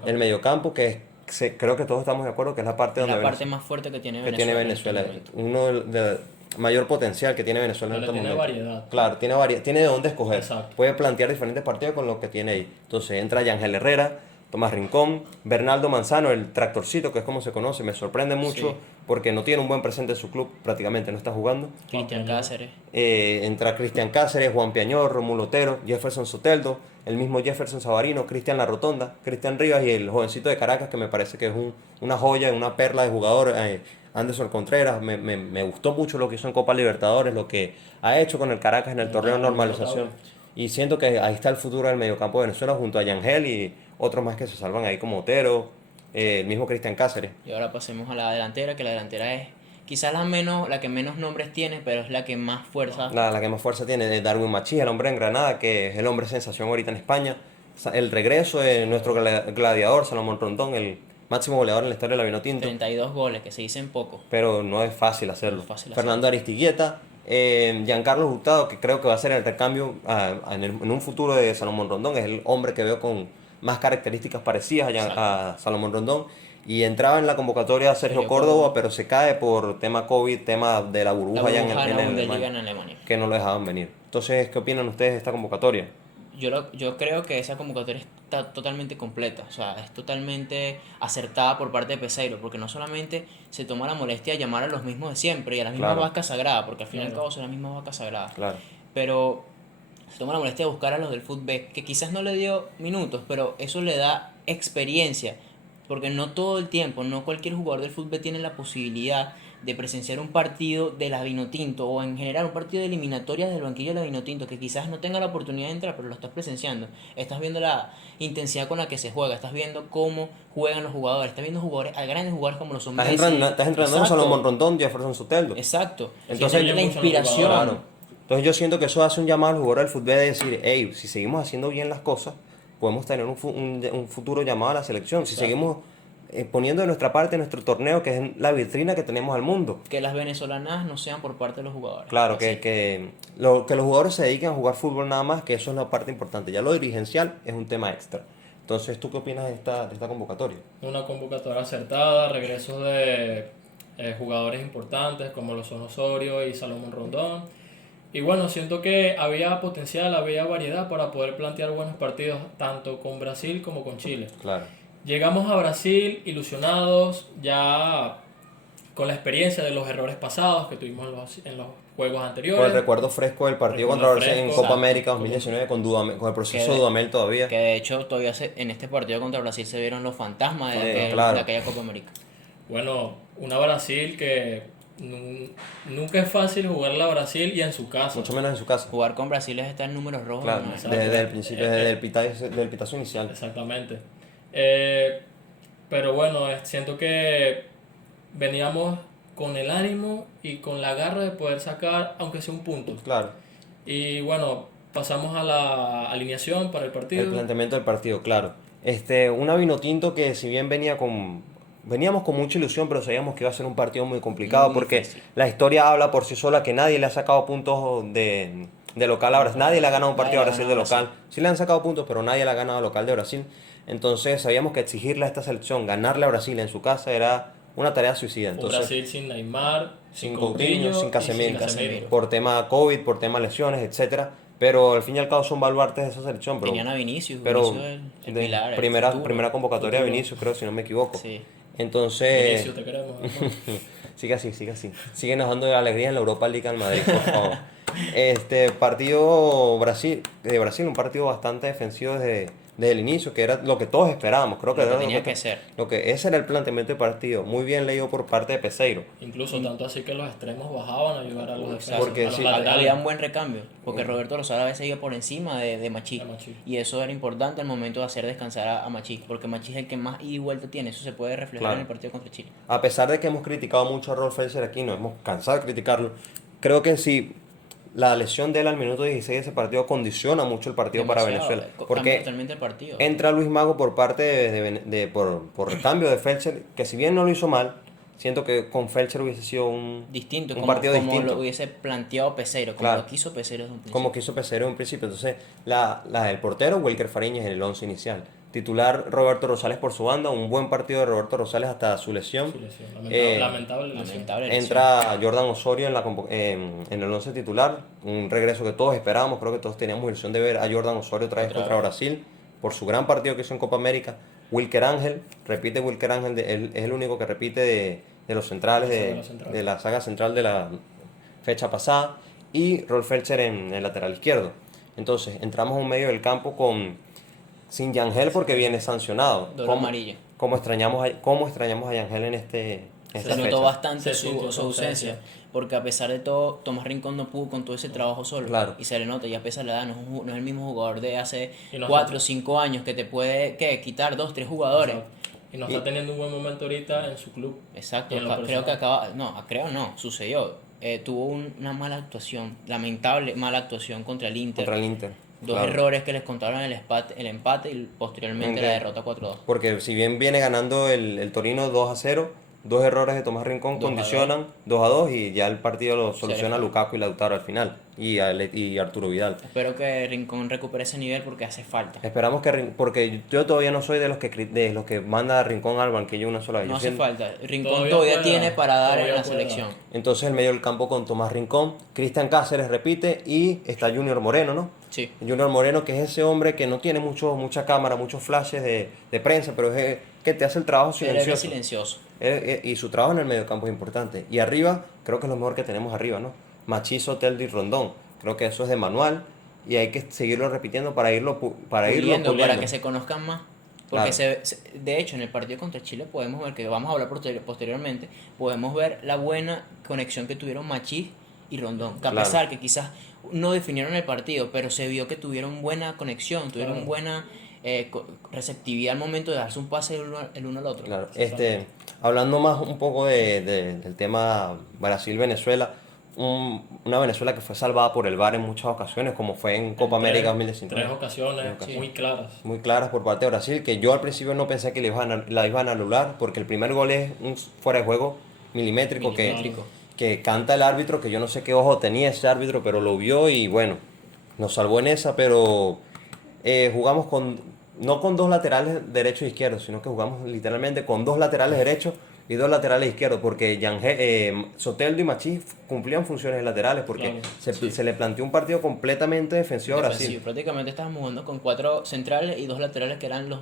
el mediocampo, creo que todos estamos de acuerdo que es la parte Es donde la parte más fuerte que tiene que Venezuela. tiene en este Venezuela, momento. uno de mayor potencial que tiene Venezuela en Pero estos tiene momentos. variedad. Claro, tiene de dónde escoger. Exacto. Puede plantear diferentes partidos con lo que tiene ahí. Entonces entra Yangel Herrera, Tomás Rincón, Bernardo Manzano, el tractorcito, que es como se conoce. Me sorprende mucho Sí. porque no tiene un buen presente en su club, prácticamente no está jugando. Cristian Cáceres. Entra Cristian Cáceres, Juan Piañor, Romulo Otero, Jefferson Soteldo, el mismo Jefferson Sabarino, Cristian La Rotonda, Cristian Rivas y el jovencito de Caracas, que me parece que es una joya, una perla de jugador, Anderson Contreras. Me gustó mucho lo que hizo en Copa Libertadores, lo que ha hecho con el Caracas en el torneo de normalización. Y siento que ahí está el futuro del mediocampo de Venezuela, junto a Yangel y otros más que se salvan ahí, como Otero, el mismo Cristian Cáceres. Y ahora pasemos a la delantera, que la delantera es quizás la que menos nombres tiene, pero es la que más fuerza. La que más fuerza tiene es Darwin Machís, el hombre en Granada, que es el hombre sensación ahorita en España. El regreso de nuestro gladiador, Salomón Rondón, el máximo goleador en la historia de la Vinotinto. 32 goles, que se dicen poco. Pero no es fácil hacerlo. No es fácil Fernando Aristiguieta, Giancarlo Hurtado, que creo que va a ser el recambio en un futuro de Salomón Rondón, es el hombre que veo con más características parecidas a Salomón Rondón. Y entraba en la convocatoria Sergio Córdoba, pero se cae por tema COVID, tema de la burbuja, allá en la Bundesliga Alemania, en Alemania. que no lo dejaban venir. Entonces, ¿qué opinan ustedes de esta convocatoria? Yo creo que esa convocatoria está totalmente completa, o sea, es totalmente acertada por parte de Peseiro, porque no solamente se toma la molestia de llamar a los mismos de siempre y a las mismas Claro. vacas sagradas, porque al fin y al Claro. cabo son las mismas vacas sagradas, Claro, pero se toma la molestia de buscar a los del fútbol, que quizás no le dio minutos, pero eso le da experiencia, porque no todo el tiempo, no cualquier jugador del fútbol tiene la posibilidad de presenciar un partido de la Vinotinto o en general un partido de eliminatorias del banquillo de la Vinotinto, que quizás no tenga la oportunidad de entrar, pero lo estás presenciando. Estás viendo la intensidad con la que se juega, estás viendo cómo juegan los jugadores, estás viendo jugadores, a grandes jugadores como los son estás Messi. entrenando a Exacto. Salomón Rondón, Jefferson Soteldo. Exacto. Entonces, Sientes la mucho inspiración. Claro. Entonces yo siento que eso hace un llamado al jugador del fútbol de decir, hey, si seguimos haciendo bien las cosas, podemos tener un futuro llamado a la selección. Si Exacto. seguimos poniendo de nuestra parte nuestro torneo, que es la vitrina que tenemos al mundo. Que las venezolanas no sean por parte de los jugadores. Claro, Así. que los jugadores se dediquen a jugar fútbol nada más, que eso es la parte importante. Ya lo dirigencial es un tema extra. Entonces, ¿tú qué opinas de esta convocatoria? Una convocatoria acertada, regresos de jugadores importantes como lo son Osorio y Salomón Rondón. Y bueno, siento que había potencial, había variedad para poder plantear buenos partidos tanto con Brasil como con Chile. Claro. Llegamos a Brasil ilusionados, ya con la experiencia de los errores pasados que tuvimos en los juegos Con el anteriores. recuerdo fresco del partido Recuerdo contra Brasil en fresco, Copa exacto. América 2019 con el proceso de Dudamel todavía. Que de hecho todavía en este partido contra Brasil se vieron los fantasmas de, Sí, claro. de aquella Copa América. Bueno, una Brasil que nunca es fácil jugarla a Brasil y en su casa. Mucho menos en su casa. Jugar con Brasil es estar en números rojos. Claro, ¿no? exacto. desde el principio, desde el pitazo inicial. Exactamente. Pero bueno, siento que veníamos con el ánimo y con la garra de poder sacar, aunque sea un punto. Claro. Y bueno, pasamos a la alineación para el partido. El planteamiento del partido, claro. Una Vinotinto que si bien veníamos con mucha ilusión, pero sabíamos que iba a ser un partido muy complicado Muy porque difícil. la historia habla por sí sola que nadie le ha sacado puntos de local a Brasil. Nadie le ha ganado un partido a Nadie le ha Brasil de ganado a local. Sí le han sacado puntos, pero nadie le ha ganado a local de Brasil. Entonces sabíamos que exigirle a esta selección, ganarle a Brasil en su casa era una tarea suicida. Un Entonces, Brasil sin Neymar, sin Coutinho, sin y Casemiro, Casemiro. por tema COVID, por tema lesiones, etcétera. Pero al fin y al cabo son baluartes de esa selección. Pero, Tenían a Vinicius, pero Vinicius el de pilar, el primera futuro. convocatoria de Futuro. Vinicius, creo, si no me equivoco. Sí. Entonces, Vinicius, te queremos. sigue así, sigue así. Siguen dando alegría en la Europa League al Madrid, por favor. Partido de Brasil, un partido bastante defensivo desde el inicio, que era lo que todos esperábamos. Creo que Lo que era tenía que ser. ese era el planteamiento del partido, muy bien leído por parte de Peseiro. Incluso tanto así que los extremos bajaban a ayudar a los defensas. Porque a los sí, laterales. Había un buen recambio, porque Roberto Rosales a veces iba por encima de Machí. De Machí. Y eso era importante al momento de hacer descansar a Machí, porque Machí es el que más ida y vuelta tiene. Eso se puede reflejar Claro. en el partido contra Chile. A pesar de que hemos criticado mucho a Rolf Felser aquí, nos hemos cansado de criticarlo, creo que en sí la lesión de él al minuto 16 de ese partido condiciona mucho el partido para Demasiado, Venezuela. cambia Porque totalmente el partido. entra Luis Mago por parte por recambio de Felser, que si bien no lo hizo mal, siento que con Felser hubiese sido un Distinto, un como, partido como distinto. lo hubiese planteado Peseiro, como Claro. lo quiso Peseiro desde un principio. Como quiso Peseiro en un principio. Entonces, el portero, Welker Fariñas en el 11 inicial. Titular Roberto Rosales por su banda, un buen partido de Roberto Rosales hasta su lesión. Su lesión. Eh, Lamentable lesión. Lamentable lesión. Entra Jordan Osorio en el 11 titular, un regreso que todos esperábamos, creo que todos teníamos ilusión de ver a Jordan Osorio otra vez contra Brasil, por su gran partido que hizo en Copa América. Wilker Ángel, él es el único que repite de los centrales, de la saga central de la fecha pasada, y Rolf Felser en el lateral izquierdo. Entonces, entramos a un medio del campo sin Yangel porque viene sancionado. Doble amarilla. ¿Cómo extrañamos a Yangel en esta Se notó fecha? bastante Se sintió su su ausencia, ausencia. porque a pesar de todo, Tomás Rincón no pudo con todo ese trabajo solo. Claro. Y se le nota, y a pesar de la edad, no es el mismo jugador de hace Y no 4 o 5 años que te puede quitar 2, 3 jugadores. Y no está teniendo un buen momento ahorita en su club. Exacto, Y en lo creo que personal. sucedió. Tuvo una mala actuación, lamentable mala actuación contra el Inter. Contra el Inter. Dos claro. errores que les contaron el empate y posteriormente Ok. la derrota 4-2. Porque si bien viene ganando el Torino 2-0, 2 errores de Tomás Rincón 2-2. condicionan 2-2 y ya el partido lo soluciona Serio. Lukaku y Lautaro al final y Arturo Vidal. Espero que Rincón recupere ese nivel porque hace falta. Esperamos que porque yo todavía no soy de los que manda a Rincón al banquillo una sola vez. No Yo hace siento- falta. Rincón Todavía todavía pueda, tiene para dar en todavía la pueda. selección. Entonces el medio del campo con Tomás Rincón, Cristian Cáceres repite y está Junior Moreno, ¿no? Sí. Junior Moreno, que es ese hombre que no tiene mucha cámara, muchos flashes de prensa, pero es que te hace el trabajo Cerebro silencioso. silencioso. Y su trabajo en el mediocampo es importante. Y arriba, creo que es lo mejor que tenemos arriba, ¿no? Machís, Soteldo y Rondón. Creo que eso es de manual y hay que seguirlo repitiendo para irlo Puliendo, puliendo. para que se conozcan más. Porque Claro. de hecho, en el partido contra Chile podemos ver, que vamos a hablar posteriormente, podemos ver la buena conexión que tuvieron Machís y Rondón. Que a Claro. pesar que quizás no definieron el partido, pero se vio que tuvieron buena conexión, tuvieron Claro. buena receptividad al momento de darse un pase el uno al otro. Claro, hablando más un poco del tema Brasil-Venezuela, una Venezuela que fue salvada por el VAR en muchas ocasiones, como fue en Copa América 2019. 3 ocasiones Sí. muy claras. Muy claras por parte de Brasil, que yo al principio no pensé que la iban a anular, porque el primer gol es un fuera de juego milimétrico, Milimétrico. que canta el árbitro, que yo no sé qué ojo tenía ese árbitro, pero lo vio y bueno, nos salvó en esa, pero jugamos no con 2 laterales derechos e izquierdos, sino que jugamos literalmente con 2 laterales derechos y 2 laterales izquierdos, porque Soteldo y Machís cumplían funciones laterales, porque Claro, se le planteó un partido completamente defensivo a Brasil. Defensivo. Prácticamente estábamos jugando con 4 centrales y 2 laterales que eran los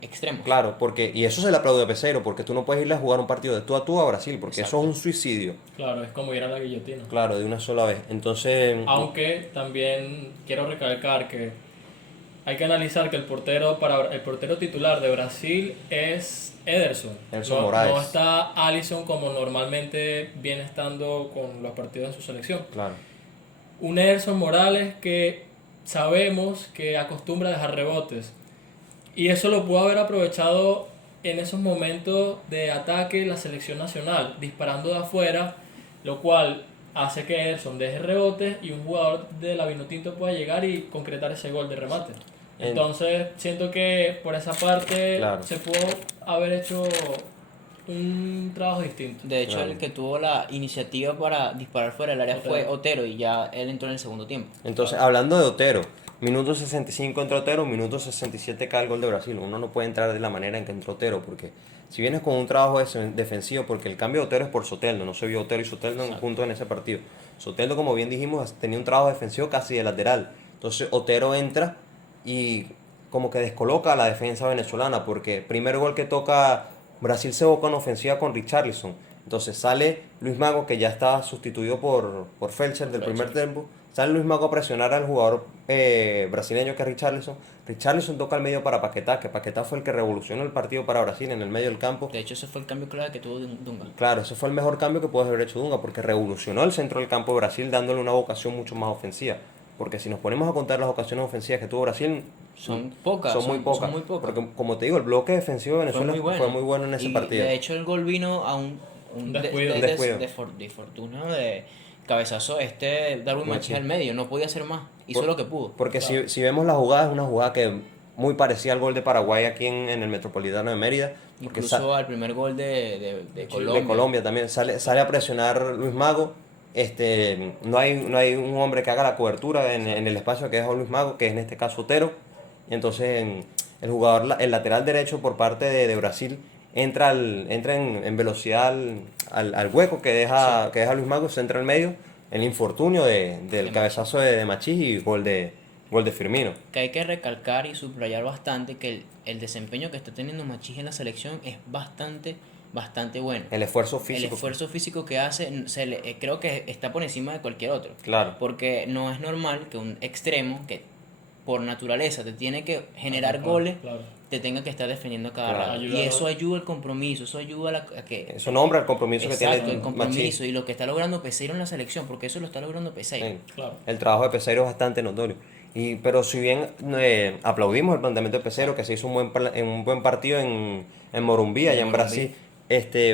extremos. Claro, y eso se le aplaude a Peseiro, porque tú no puedes irle a jugar un partido de tú a Brasil, porque Exacto. eso es un suicidio, claro, es como ir a la guillotina. claro, de una sola vez. Entonces, Aunque también quiero recalcar que hay que analizar que el portero titular de Brasil es Ederson. Ederson Moraes. No está Alisson como normalmente viene estando con los partidos en su selección. claro, Un Ederson Morales que sabemos que acostumbra a dejar rebotes. Y eso lo pudo haber aprovechado en esos momentos de ataque la selección nacional, disparando de afuera, lo cual hace que Ederson deje rebotes y un jugador de la Vinotinto pueda llegar y concretar ese gol de remate. Entonces siento que por esa parte Claro. se pudo haber hecho un trabajo distinto. De hecho, Claro. el que tuvo la iniciativa para disparar fuera del área Otero. fue Otero y ya él entró en el segundo tiempo. entonces hablando de Otero, minuto 65 entró Otero, minuto 67 cae el gol de Brasil. Uno no puede entrar de la manera en que entró Otero, porque si vienes con un trabajo defensivo, porque el cambio de Otero es por Soteldo, no se vio Otero y Soteldo juntos en ese partido. Soteldo, como bien dijimos, tenía un trabajo defensivo casi de lateral. Entonces Otero entra y como que descoloca a la defensa venezolana, porque primer gol que toca Brasil se boca en ofensiva con Richarlison. Entonces sale Luis Mago, que ya está sustituido por Felcher del primer tiempo. Sale Luis Mago a presionar al jugador brasileño que es Richarlison. Richarlison toca al medio para Paquetá, que Paquetá fue el que revolucionó el partido para Brasil en el medio del campo. De hecho, ese fue el cambio clave que tuvo Dunga. Claro, ese fue el mejor cambio que pudo haber hecho Dunga, porque revolucionó el centro del campo de Brasil dándole una vocación mucho más ofensiva. Porque si nos ponemos a contar las ocasiones ofensivas que tuvo Brasil, Son pocas, son muy pocas. son muy pocas. Porque como te digo, el bloque defensivo de Venezuela fue muy bueno en ese Y partido. de hecho, el gol vino a un Descuido. Descuido. de fortuna, de cabezazo Darwin Machís al medio. No podía hacer más. Hizo lo que pudo. Porque si vemos la jugada, es una jugada que muy parecida al gol de Paraguay aquí en el Metropolitano de Mérida. Porque Incluso al primer gol de Colombia. de Colombia también sale a presionar Luis Mago. No hay un hombre que haga la cobertura en el espacio que deja Luis Mago, que es en este caso Otero. Y entonces el lateral derecho por parte de Brasil entra en velocidad al hueco que deja Luis Mago, se entra al medio, el infortunio del cabezazo de Machís y gol de Firmino. Que hay que recalcar y subrayar bastante que el desempeño que está teniendo Machís en la selección es bastante bueno. El esfuerzo El físico. esfuerzo físico que hace creo que está por encima de cualquier otro. Claro. Porque no es normal que un extremo que por naturaleza te tiene que generar Claro, goles, claro. te tenga que estar defendiendo cada Claro. rato. Ayuda, Y ¿no? eso ayuda el compromiso, eso ayuda a que... Eso nombra el compromiso que Exacto, tiene el compromiso Machís. y lo que está logrando Peseiro en la selección, porque eso lo está logrando Peseiro. Sí. Claro. El trabajo de Peseiro es bastante notorio. Pero si bien aplaudimos el planteamiento de Peseiro, que se hizo un buen partido en Morumbí, allá en Brasil,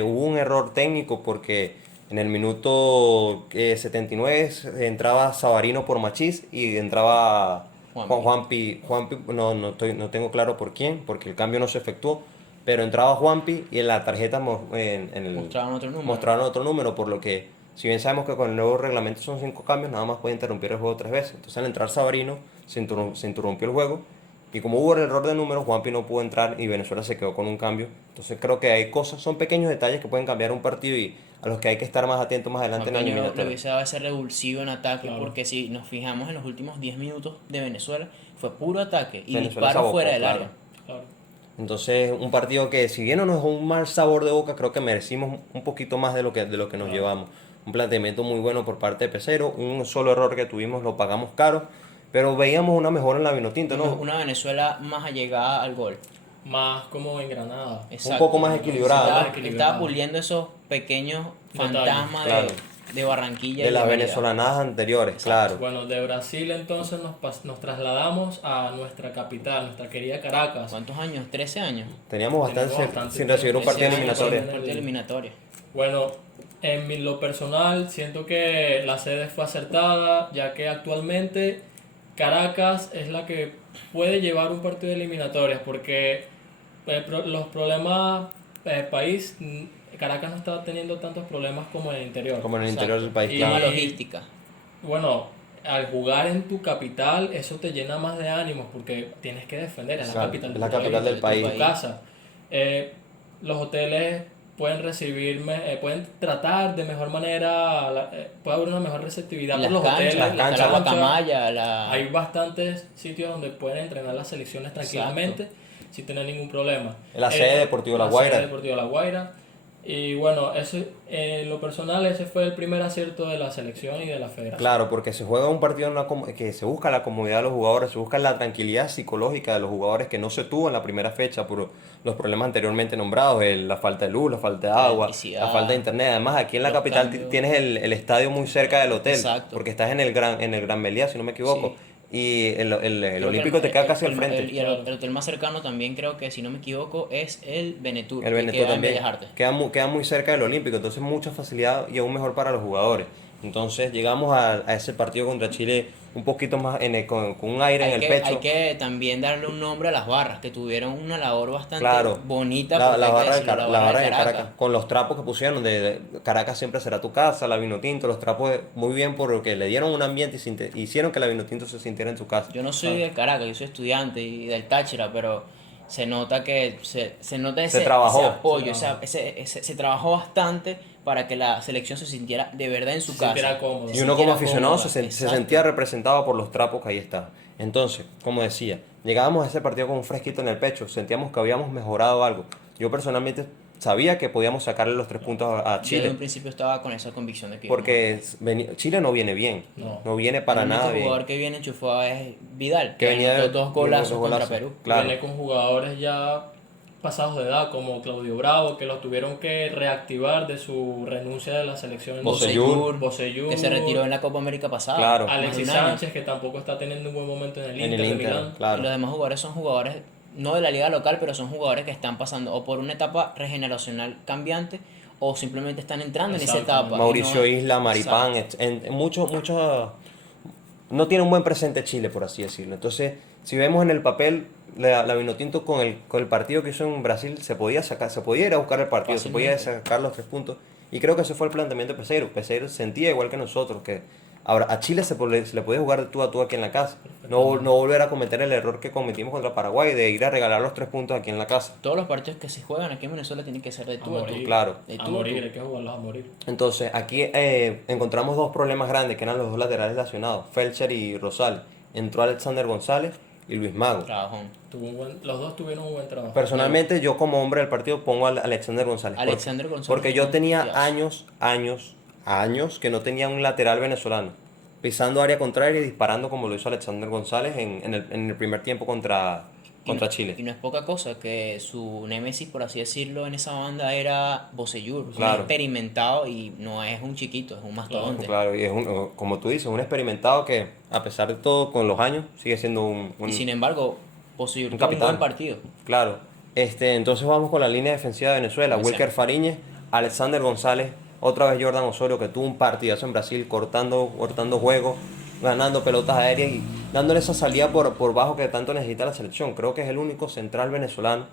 hubo un error técnico porque en el minuto 79 entraba Savarino por Machís y entraba Juanpi. Juanpi, no tengo claro por quién, porque el cambio no se efectuó, pero entraba Juanpi y en la tarjeta Mostraban otro número, por lo que, si bien sabemos que con el nuevo reglamento son 5 cambios, nada más puede interrumpir el juego 3 veces. Entonces al entrar Sabarino se interrumpió el juego y como hubo el error de números, Juanpi no pudo entrar y Venezuela se quedó con un cambio. Entonces creo que hay cosas, son pequeños detalles que pueden cambiar un partido y a los que hay que estar más atentos más adelante en la Juan Peña le eliminatoria. hubiese dado ese revulsivo en ataque, Claro. porque si nos fijamos en los últimos 10 minutos de Venezuela, fue puro ataque y Venezuela se disparo abocó, fuera del claro. área. Claro. Entonces, un partido que si bien no nos dejó un mal sabor de boca, creo que merecimos un poquito más de lo que nos llevamos. Un planteamiento muy bueno por parte de Pesero, un solo error que tuvimos lo pagamos caro, pero veíamos una mejora en la Vinotinto, ¿no? Una Venezuela más allegada al gol. Más como en Granada. Exacto. poco más equilibrada, Estaba puliendo esos pequeños Detalles, fantasmas claro. de Barranquilla De y las Mérida. venezolanadas anteriores, claro. Bueno, de Brasil entonces nos trasladamos a nuestra capital, nuestra querida Caracas. ¿Cuántos años? ¿13 años? Teníamos bastante, Tenemos bastante sin recibir un tiempo. partido 13 años sin eliminatorio. un partido eliminatorio. Bueno, lo personal siento que la sede fue acertada, ya que actualmente Caracas es la que puede llevar un partido de eliminatorias, porque los problemas país, Caracas no está teniendo tantos problemas como en el interior. Como en el Exacto. interior del país, Y- claro. Tema logística. Bueno, al jugar en tu capital, eso te llena más de ánimos porque tienes que defender, es la Exacto, capital, es la de tu capital del de país. tu casa. Los hoteles pueden pueden tratar de mejor manera, puede haber una mejor receptividad Y por las los canchas, hoteles, las la canchas. guacamaya, Hay bastantes sitios donde pueden entrenar las selecciones tranquilamente sin tener ningún problema. La sede Deportivo La La Guaira. sede Deportivo La Guaira. Y bueno, en lo personal ese fue el primer acierto de la selección y de la federación. Claro, porque se juega un partido que se busca la comodidad de los jugadores, se busca la tranquilidad psicológica de los jugadores que no se tuvo en la primera fecha por los problemas anteriormente nombrados, la falta de luz, la falta de agua, electricidad, la falta de internet. Además, aquí en la los capital cambios. tienes el estadio muy cerca del hotel, Exacto. porque estás en el Gran Meliá, si no me equivoco, y el Creo que Olímpico te queda casi al el- frente. y el hotel más cercano también creo que, si no me equivoco, es el Venetur, El que Veneto queda en también Bellas Artes. queda muy cerca del Olímpico, entonces mucha facilidad y aún mejor para los jugadores. Entonces llegamos a ese partido contra Chile un poquito más con un aire en el pecho. Hay que también darle un nombre a las barras, que tuvieron una labor bastante Claro, bonita. la porque hay que barra de decirlo, la barra de Caracas, con los trapos que pusieron, de Caracas siempre será tu casa, la Vinotinto, los trapos muy bien porque le dieron un ambiente y hicieron que la Vinotinto se sintiera en su casa. Yo no soy de Caracas, yo soy estudiante y del Táchira, pero se nota que se nota ese, trabajó, ese apoyo, se trabajó. se trabajó bastante para que la selección se sintiera de verdad en su Se casa. sintiera cómodo. Y Se uno como sintiera aficionado cómoda, se exacto. sentía representado por los trapos que ahí estaban. Entonces, como decía, llegábamos a ese partido con un fresquito en el pecho, sentíamos que habíamos mejorado algo. Yo personalmente sabía que podíamos sacarle los 3 puntos a Yo desde Chile, un principio estaba con esa convicción de que porque Chile no viene bien, no viene para el único nada bien. jugador que viene enchufado es Vidal, Que venía anotó de- dos golazos dos contra golazos. Perú. Claro. Viene con jugadores ya pasados de edad como Claudio Bravo, que los tuvieron que reactivar de su renuncia de la selección. Bocellur, Bocellur, Que se retiró en la Copa América pasada. Claro. más de Alexis un año. Sánchez, que tampoco está teniendo un buen momento en el En Inter el de Inter, Milán. claro. Y los demás jugadores son jugadores, no de la liga local, pero son jugadores que están pasando o por una etapa regeneracional cambiante o simplemente están entrando en esa Exacto. etapa. Mauricio Y no- Isla, Maripán, Exacto. muchos no tiene un buen presente Chile, por así decirlo. Entonces, si vemos en el papel, la Vinotinto con el partido que hizo en Brasil se podía ir a buscar el partido, se podía Fácilmente. sacar los 3 puntos. Y creo que ese fue el planteamiento de Peseiro. Peseiro sentía igual que nosotros que ahora a Chile se le podía jugar de tú a tú aquí en la casa. No volver a cometer el error que cometimos contra Paraguay de ir a regalar los 3 puntos aquí en la casa. Todos los partidos que se juegan aquí en Venezuela tienen que ser de tú a tú. morir. Claro. De A tú a morir, tú. hay que jugarlos a morir. Entonces, aquí encontramos 2 problemas grandes, que eran los 2 laterales lesionados, Felcher y Rosal. Entró Alexander González y Luis Mago. Trabajón. Los dos tuvieron un buen trabajo. Personalmente, yo como hombre del partido pongo a Alexander González. Alexander González Porque yo fue un tenía partidazo. años que no tenía un lateral venezolano. Pisando área contraria y disparando como lo hizo Alexander González en el primer tiempo contra Chile. Y no es poca cosa que su némesis, por así decirlo, en esa banda era Bocellur. Claro. Un experimentado y no es un chiquito, es un mastodonte. Claro, y es como tú dices, un experimentado que, a pesar de todo, con los años, sigue siendo un Y sin embargo, Bocellur un tuvo un capitán. buen partido. Claro. Entonces vamos con la línea defensiva de Venezuela. Como Wilker Fariñez, Alexander González, otra vez Jordan Osorio, que tuvo un partidazo en Brasil, cortando juegos, ganando pelotas aéreas y dándole esa salida por bajo que tanto necesita la selección. Creo que es el único central venezolano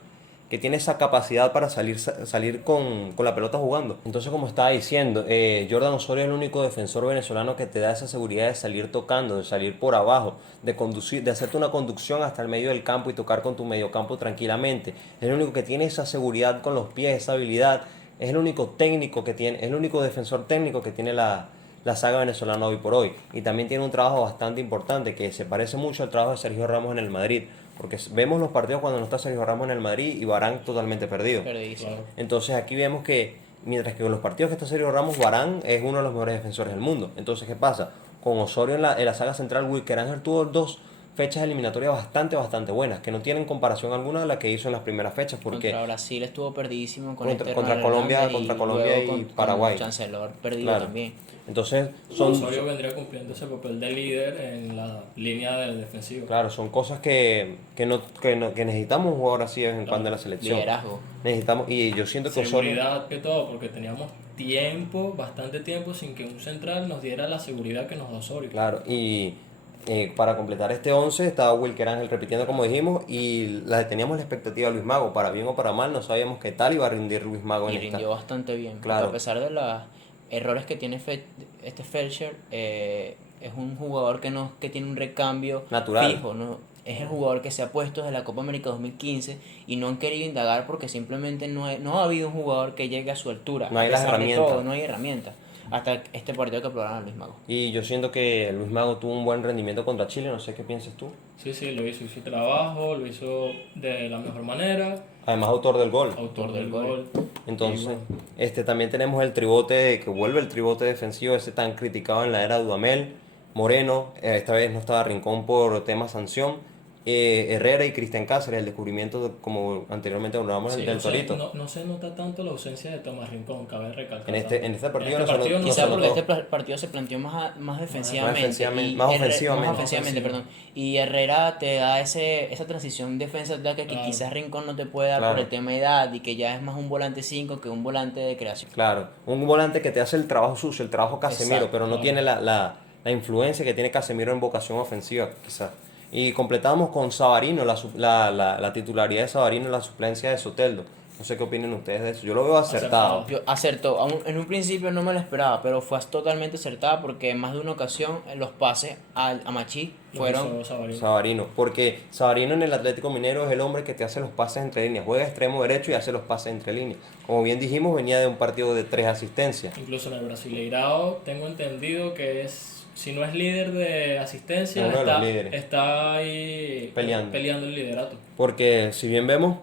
que tiene esa capacidad para salir con la pelota jugando. Entonces, como estaba diciendo, Jordan Osorio es el único defensor venezolano que te da esa seguridad de salir tocando, de salir por abajo, de conducir, de hacerte una conducción hasta el medio del campo y tocar con tu mediocampo tranquilamente. Es el único que tiene esa seguridad con los pies, esa habilidad. Es el único técnico que tiene, es el único defensor técnico que tiene la saga venezolana hoy por hoy. Y también tiene un trabajo bastante importante que se parece mucho al trabajo de Sergio Ramos en el Madrid. Porque vemos los partidos cuando no está Sergio Ramos en el Madrid y Varane totalmente perdido. Perdidísimo. Claro. Entonces aquí vemos que mientras que con los partidos que está Sergio Ramos, Varane es uno de los mejores defensores del mundo. Entonces, ¿qué pasa? Con Osorio en la saga central, Wilker Ángel tuvo 2 fechas eliminatorias bastante buenas, que no tienen comparación alguna a la que hizo en las primeras fechas, porque Contra Brasil estuvo perdidísimo con contra Colombia y Paraguay. Con Chancellor perdido Claro. también. Entonces, Osorio vendría cumpliendo ese papel de líder en la línea del defensivo. claro, son cosas que necesitamos un jugador así de vez en cuando en la selección. Liderazgo. Necesitamos, y yo siento que Osorio, Seguridad que todo, porque teníamos bastante tiempo sin que un central nos diera la seguridad que nos da Osorio. claro, y para completar este 11 estaba Wilker Ángel repitiendo como dijimos, y teníamos la expectativa de Luis Mago, para bien o para mal, no sabíamos qué tal iba a rendir Luis Mago Y en esta. rindió bastante bien. Claro. Porque a pesar de los errores que tiene este Felcher, es un jugador que tiene un recambio Natural. fijo, ¿no? Es el jugador que se ha puesto desde la Copa América 2015 y no han querido indagar porque simplemente no ha habido un jugador que llegue a su altura. No hay A las pesar de herramientas. todo, no hay herramientas. Hasta este partido que probaron a Luis Mago. Y yo siento que Luis Mago tuvo un buen rendimiento contra Chile, no sé qué piensas tú. Sí, hizo su trabajo, lo hizo de la mejor manera, Además, autor del gol. autor del del gol. gol. Entonces, Y bueno, también tenemos el tribote, que vuelve el tribote defensivo, ese tan criticado en la era Dudamel, Moreno, esta vez no estaba Rincón por tema sanción, Herrera y Cristian Cáceres, el descubrimiento, como anteriormente hablábamos, sí, del Torito. no se nota tanto la ausencia de Tomás Rincón, cabe recalcar. En este partido En no se notó- Quizá se porque notó. este partido se planteó más defensivamente. Más ofensivamente. Más ofensivamente, perdón. Y Herrera te da esa transición defensa-ataque que Claro. quizás Rincón no te puede dar Claro. por el tema de edad y que ya es más un volante 5 que un volante de creación. Claro, un volante que te hace el trabajo sucio, el trabajo Casemiro, Exacto, pero no claro. tiene la influencia que tiene Casemiro en vocación ofensiva, quizás. Y completamos con Savarino, la titularidad de Savarino en la suplencia de Soteldo. No sé qué opinan ustedes de eso. Yo lo veo acertado. Yo acertó, en un principio no me lo esperaba, pero fue totalmente acertada porque en más de una ocasión los pases a Machí Lo fueron hizo Savarino. Savarino, porque Savarino en el Atlético Minero es el hombre que te hace los pases entre líneas. Juega extremo derecho y hace los pases entre líneas. Como bien dijimos, venía de un partido de 3 asistencias. Incluso en el Brasileirao tengo entendido que si no es líder de asistencia, Uno de los líderes. está ahí Peleando. el liderato. Porque si bien vemos,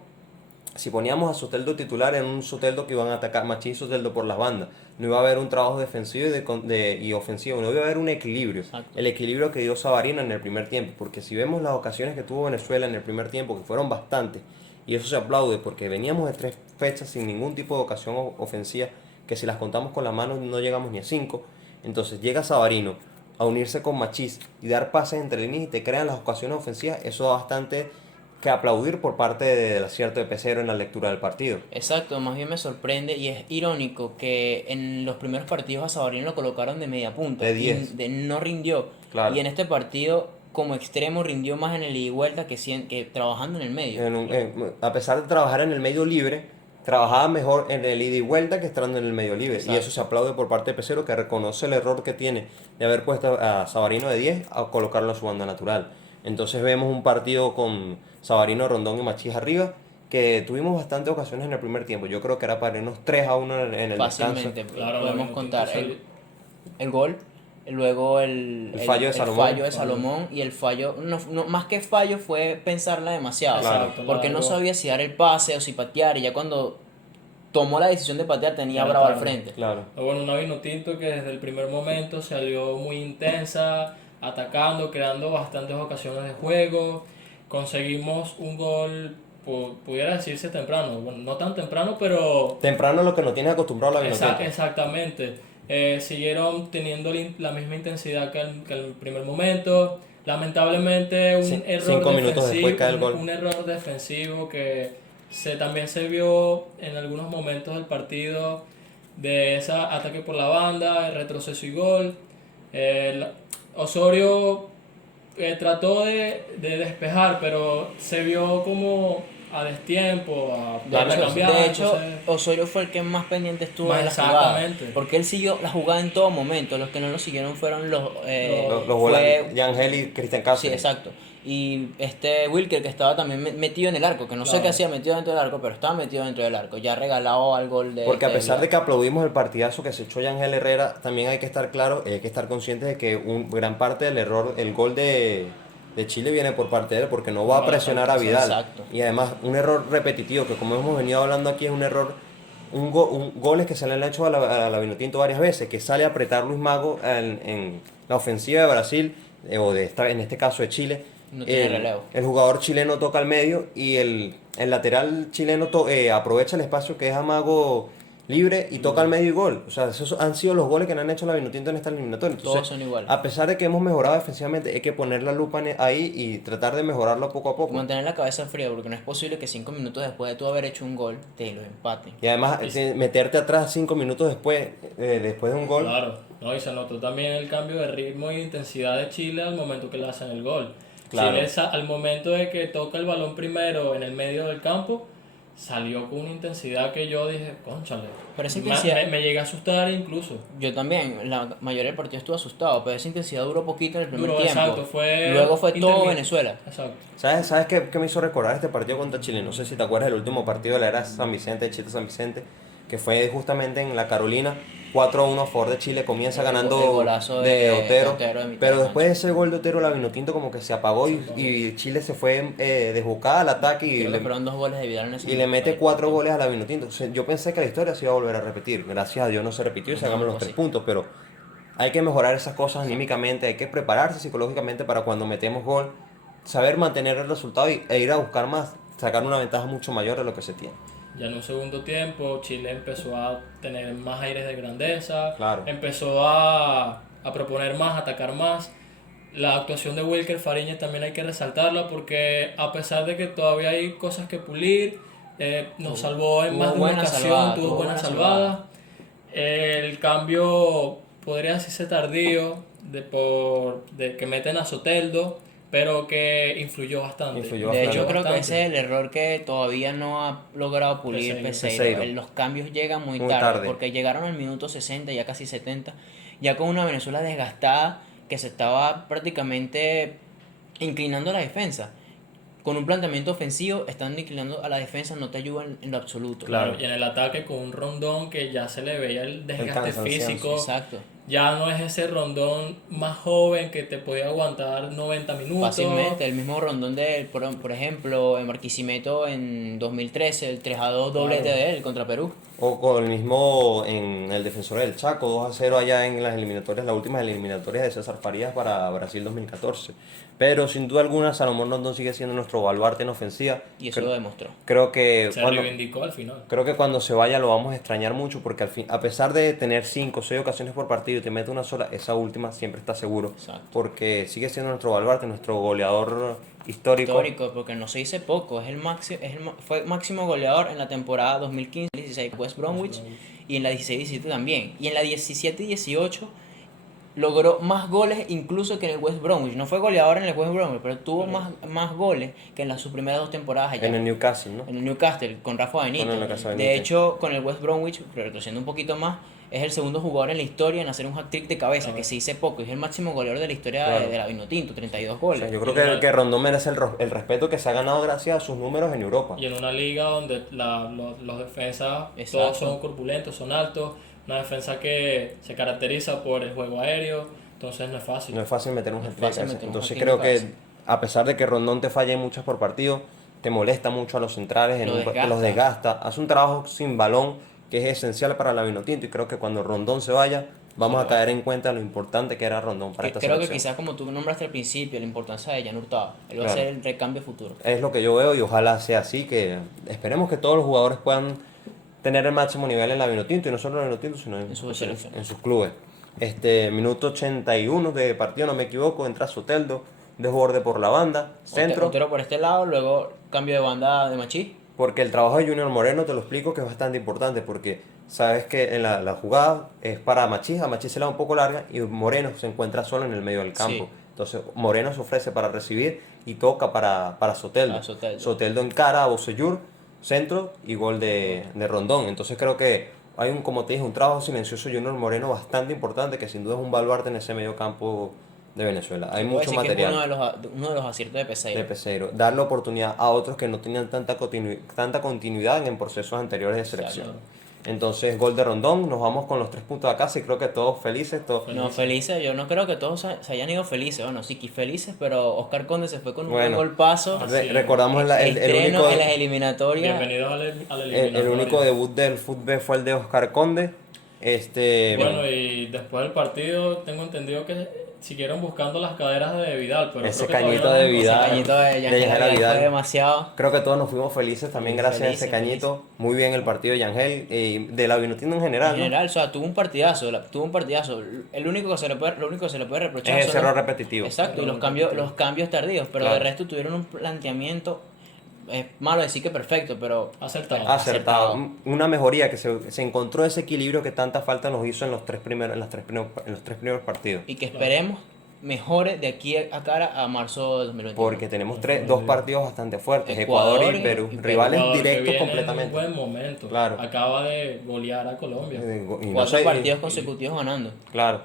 si poníamos a Soteldo titular en un Soteldo que iban a atacar Machí y Soteldo por las bandas, no iba a haber un trabajo defensivo y ofensivo, no iba a haber un equilibrio. Exacto. El equilibrio que dio Savarino en el primer tiempo, porque si vemos las ocasiones que tuvo Venezuela en el primer tiempo, que fueron bastantes, y eso se aplaude porque veníamos de 3 fechas sin ningún tipo de ocasión ofensiva, que si las contamos con la mano no llegamos ni a 5. Entonces llega Savarino a unirse con Machís y dar pases entre líneas y te crean las ocasiones ofensivas, eso da bastante que aplaudir por parte del acierto de Pecero en la lectura del partido. Exacto, más bien me sorprende y es irónico que en los primeros partidos a Sabarino lo colocaron de media punta. De 10. Y no rindió. Claro. Y en este partido, como extremo, rindió más en el ida y vuelta que trabajando en el medio. A pesar de trabajar en el medio libre, trabajaba mejor en el ida y vuelta que estando en el medio libre. Exacto. Y eso se aplaude por parte de Pecero, que reconoce el error que tiene de haber puesto a Savarino de 10 a colocarlo en su banda natural. Entonces vemos un partido con Savarino, Rondón y Machís arriba, que tuvimos bastantes ocasiones en el primer tiempo. Yo creo que era para irnos 3-1 en el Fácilmente, descanso. Claro, podemos lo contar salió. el gol, luego el fallo de Salomón. fallo de Salomón y el fallo, más que fallo fue pensarla demasiado, Claro. Exacto, porque no largo. sabía si dar el pase o si patear y ya cuando tomó la decisión de patear tenía Ya a Bravo al tarde. frente. Claro. Bueno, una Vinotinto que desde el primer momento salió muy intensa, atacando, creando bastantes ocasiones de juego. Conseguimos un gol, pudiera decirse temprano, bueno, no tan temprano, pero Temprano lo que nos tiene acostumbrado a la Vinotinto. exactamente. Siguieron teniendo la misma intensidad que el primer momento. Lamentablemente un error 5 minutos después cae el gol. un error defensivo que también se vio en algunos momentos del partido, de ese ataque por la banda, el retroceso y gol. Osorio trató de despejar, pero se vio como a destiempo, a De cambiar. hecho, entonces, Osorio fue el que más pendiente estuvo Más de la jugada. exactamente. Porque él siguió la jugada en todo momento. Los que no lo siguieron fueron Los volantes, Jan Heli y Cristian Sí, Cáceres. exacto. Y este Wilker que estaba también metido en el arco, que no sé Claro. qué hacía metido dentro del arco, pero estaba metido dentro del arco. Ya regalado al gol de... Porque a pesar de que aplaudimos el partidazo que se echó Yangel Herrera, también hay que estar claro, hay que estar conscientes de que gran parte del error, el gol de Chile viene por parte de él, porque no va a No, presionar a Vidal. exacto. Y además, un error repetitivo, que como hemos venido hablando aquí, es un error, goles que se le han hecho a la Vinotinto varias veces, que sale a apretar Luis Mago en la ofensiva de Brasil, en este caso de Chile. No tiene relevo. El jugador chileno toca al medio y el lateral chileno aprovecha el espacio que deja Mago libre y toca al medio y gol. O sea, esos han sido los goles que le han hecho la Vinotinto en esta eliminatoria. Entonces, Todos son iguales. a pesar de que hemos mejorado defensivamente, hay que poner la lupa ahí y tratar de mejorarlo poco a poco. Mantener la cabeza fría, porque no es posible que 5 minutos después de tú haber hecho un gol, te lo empaten. Y además, meterte atrás 5 minutos después de un gol. claro, no, y se notó también el cambio de ritmo e intensidad de Chile al momento que le hacen el gol. Claro. Chile al momento de que toca el balón primero en el medio del campo, salió con una intensidad que yo dije, cónchale, Pero esa intensidad- me llegué a asustar incluso. Yo también, la mayoría del partido estuve asustado, pero esa intensidad duró poquito en el primer Duró, tiempo. exacto, Luego fue todo intermitente. Venezuela. Exacto. ¿Sabes qué me hizo recordar este partido contra Chile? No sé si te acuerdas del último partido de la era San Vicente, de Chile San Vicente, que fue justamente en la Carolina, 4-1 a favor de Chile, comienza El ganando golazo de de Otero, Otero de mitad pero de después de ese gol de Otero, la Vinotinto como que se apagó y Chile se fue desbocada al ataque y Creo que le, fueron 2 goles de Vidal en ese y le mete momento. 4 goles a la Vinotinto. Entonces, yo pensé que la historia se iba a volver a repetir, gracias a Dios no se repitió y sacamos los pues 3 sí. puntos, pero hay que mejorar esas cosas anímicamente, hay que prepararse psicológicamente para cuando metemos gol, saber mantener el resultado e ir a buscar más, sacar una ventaja mucho mayor de lo que se tiene. Ya en un segundo tiempo Chile empezó a tener más aires de grandeza, Claro. empezó a proponer más, a atacar más. La actuación de Wilker Fariñez también hay que resaltarla porque a pesar de que todavía hay cosas que pulir, nos salvó en Tuvo más de una buena ocasión, salvada, tuvo tuvo buena buena salvada. El cambio podría decirse tardío de que meten a Soteldo, pero que influyó bastante. Influyó De bastante. hecho, creo que Bastante. ese es el error que todavía no ha logrado pulir Peseiro. Peseiro. Los cambios llegan muy Muy tarde, tarde. porque llegaron al minuto 60, ya casi 70, ya con una Venezuela desgastada que se estaba prácticamente inclinando a la defensa. Con un planteamiento ofensivo, estando inclinando a la defensa no te ayuda en lo absoluto. Claro. Y en el ataque con un Rondón que ya se le veía el desgaste cansancio. físico. Exacto. Ya no es ese Rondón más joven que te podía aguantar 90 minutos. Fácilmente, el mismo Rondón de, por ejemplo, en Barquisimeto en 2013, el 3-2 doblete Claro. de él contra Perú. O con el mismo en el defensor del Chaco, 2-0 allá en las eliminatorias, las últimas eliminatorias de César Farías para Brasil 2014. Pero sin duda alguna, Salomón Rondón sigue siendo nuestro baluarte en ofensiva. Y eso lo demostró. Creo que Se cuando, reivindicó al final. creo que cuando se vaya lo vamos a extrañar mucho porque al fin, a pesar de tener 5 o 6 ocasiones por partido y te mete una sola, esa última siempre está seguro. Exacto. Porque sigue siendo nuestro baluarte, nuestro goleador histórico. Histórico, porque no se dice poco, es el máximo, fue máximo goleador en la temporada 2015-16 West Bromwich y en la 16-17 también. Y en la 17-18 logró más goles incluso que en el West Bromwich. No fue goleador en el West Bromwich, pero tuvo más goles que en sus primeras 2 temporadas allá. En el Newcastle, ¿no? En el Newcastle, con Rafa Benítez. Con el Newcastle De Benítez. hecho, con el West Bromwich, retrocediendo un poquito más, es el segundo jugador en la historia en hacer un hat-trick de cabeza, que se dice poco. Es el máximo goleador de la historia Claro. de la Vinotinto, 32 O goles. sea, yo creo que Rondón merece el respeto que se ha ganado gracias a sus números en Europa. Y en una liga donde los defensas Exacto. todos son corpulentos, son altos. Una defensa que se caracteriza por el juego aéreo. Entonces no es fácil. No es fácil meter un hat-trick. fácil meter un Entonces hat-trick creo en que casa. a pesar de que Rondón te falle muchas por partido, te molesta mucho a los centrales, los desgasta. Hace un trabajo sin balón que es esencial para la Vinotinto y creo que cuando Rondón se vaya vamos a caer en cuenta de lo importante que era Rondón para esta Creo que selección. quizás como tú nombraste al principio, la importancia de Jan Hurtado. Él va a Claro. ser el recambio futuro. Es lo que yo veo y ojalá sea así, que esperemos que todos los jugadores puedan tener el máximo nivel en la Vinotinto y no solo en la Vinotinto, sino En sus selecciones. en sus clubes. Minuto 81 de partido, no me equivoco, entra Soteldo, desborde por la banda, centro, Otero por este lado, luego cambio de banda de Machís. porque el trabajo de Junior Moreno, te lo explico, que es bastante importante, porque sabes que en la jugada es para Machís, a Machís se la da un poco larga y Moreno se encuentra solo en el medio del campo. Sí. Entonces Moreno se ofrece para recibir y toca para Soteldo. Soteldo encara a Bocellur, centro y gol de Rondón. Entonces creo que hay como te dije, un trabajo silencioso de Junior Moreno bastante importante que sin duda es un baluarte en ese medio campo de Venezuela. Hay mucho material. Que es uno de los aciertos de Peseiro. De Peseiro. Darle oportunidad a otros que no tenían tanta continuidad en procesos anteriores de selección. Claro. Entonces, gol de Rondón, nos vamos con los 3 puntos de casa y creo que todos felices. No, felices, yo no creo que todos se hayan ido felices, bueno, sí que felices, pero Oscar Conde se fue con un buen golpazo. Recordamos el único en las eliminatorias. Bienvenidos a la eliminatoria. El único debut del fútbol fue el de Oscar Conde. Bueno, y después del partido tengo entendido que siguieron buscando las caderas de Vidal, pero ese creo que cañito de Vidal, ese cañito de Vidal fue demasiado. Creo que todos nos fuimos felices también gracias a ese cañito. Feliz. Muy bien el partido de Yangel y de la Vinotinto en general. En general, o sea, tuvo un partidazo. Lo único que se le puede reprochar es ese error repetitivo. Exacto, y los cambios tardíos, pero claro. De resto tuvieron un planteamiento. Es malo decir que perfecto, pero acertado. Una mejoría que se encontró ese equilibrio que tanta falta nos hizo en los tres primeros partidos. Y que esperemos mejore de aquí a cara a marzo de 2021. Porque tenemos dos partidos bastante fuertes, Ecuador y Perú. Rivales directos completamente. En un buen momento. Claro. Acaba de golear a Colombia. 4 partidos consecutivos ganando. Claro.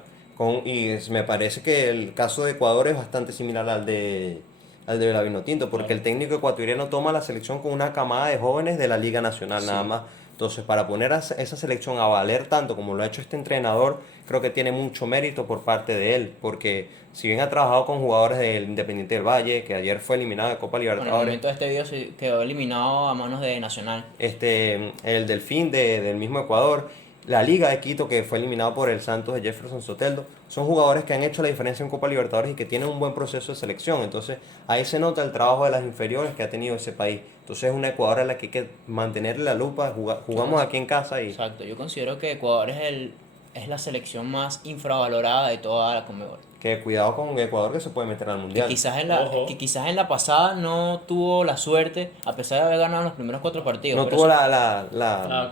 Y me parece que el caso de Ecuador es bastante similar al de la Vinotinto, porque el técnico ecuatoriano toma la selección con una camada de jóvenes de la Liga Nacional, nada más. Entonces, para poner a esa selección a valer tanto como lo ha hecho este entrenador, creo que tiene mucho mérito por parte de él, porque si bien ha trabajado con jugadores del Independiente del Valle, que ayer fue eliminado de Copa Libertadores. En el momento de este video se quedó eliminado a manos de Nacional. El Delfín del mismo Ecuador, la Liga de Quito, que fue eliminado por el Santos de Jefferson Soteldo, son jugadores que han hecho la diferencia en Copa Libertadores y que tienen un buen proceso de selección. Entonces, ahí se nota el trabajo de las inferiores que ha tenido ese país. Entonces, es una Ecuador a la que hay que mantenerle la lupa. Jugamos aquí en casa y... Exacto, yo considero que Ecuador es la selección más infravalorada de toda la Conmebol. Que cuidado con Ecuador, que se puede meter al Mundial. Que quizás en la pasada no tuvo la suerte, a pesar de haber ganado los primeros 4 partidos. No tuvo la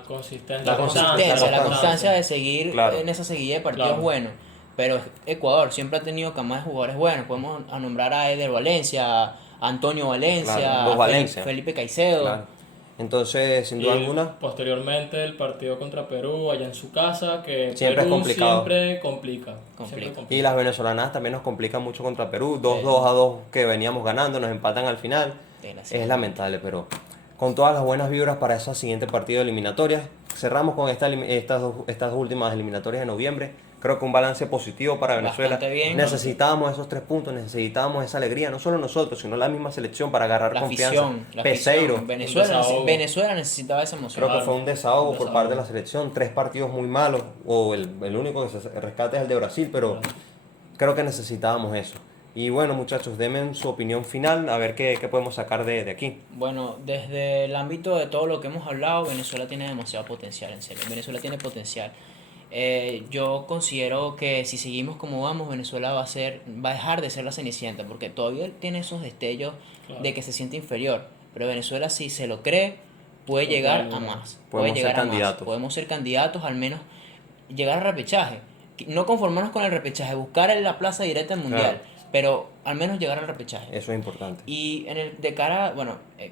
constancia de seguir en esa seguida de partidos buenos. Pero Ecuador siempre ha tenido camas de jugadores buenos. Podemos nombrar a Eder Valencia, a Antonio Valencia, a Felipe Caicedo. Claro. Entonces, sin duda alguna. Posteriormente, el partido contra Perú, allá en su casa, que siempre Perú es complicado. Siempre complica. Y las venezolanas también nos complican mucho contra Perú. 2-2 que veníamos ganando, nos empatan al final. Es lamentable, pero con todas las buenas vibras para ese siguiente partido de eliminatorias. Cerramos con estas dos últimas eliminatorias de noviembre. Creo que un balance positivo para Venezuela. Necesitábamos esos 3 puntos, necesitábamos esa alegría, no solo nosotros, sino la misma selección para agarrar confianza. Peseiro. Venezuela necesitaba esa emoción. Creo que fue un desahogo por parte de la selección. 3 partidos muy malos, o el único que se rescata es el de Brasil, pero creo que necesitábamos eso. Y bueno, muchachos, denme su opinión final, a ver qué podemos sacar de aquí. Bueno, desde el ámbito de todo lo que hemos hablado, Venezuela tiene demasiado potencial, en serio. Venezuela tiene potencial. Yo considero que si seguimos como vamos, Venezuela va a dejar de ser la cenicienta, porque todavía tiene esos destellos de que se siente inferior. Pero Venezuela, si se lo cree, puede llegar a más. Podemos ser candidatos, al menos llegar al repechaje. No conformarnos con el repechaje, buscar en la plaza directa al Mundial. Pero al menos llegar al repechaje. Eso es importante. Y de cara,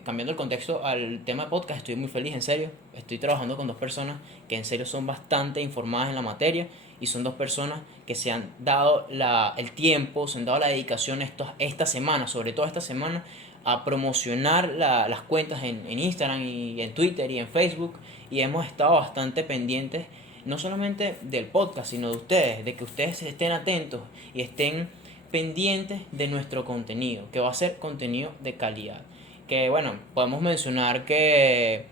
cambiando el contexto al tema de podcast, estoy muy feliz, en serio. Estoy trabajando con 2 personas que en serio son bastante informadas en la materia. Y son 2 personas que se han dado el tiempo, se han dado la dedicación esta semana, sobre todo esta semana, a promocionar las cuentas en Instagram y en Twitter y en Facebook. Y hemos estado bastante pendientes, no solamente del podcast, sino de ustedes, de que ustedes estén atentos y estén pendientes de nuestro contenido, que va a ser contenido de calidad. Que podemos mencionar que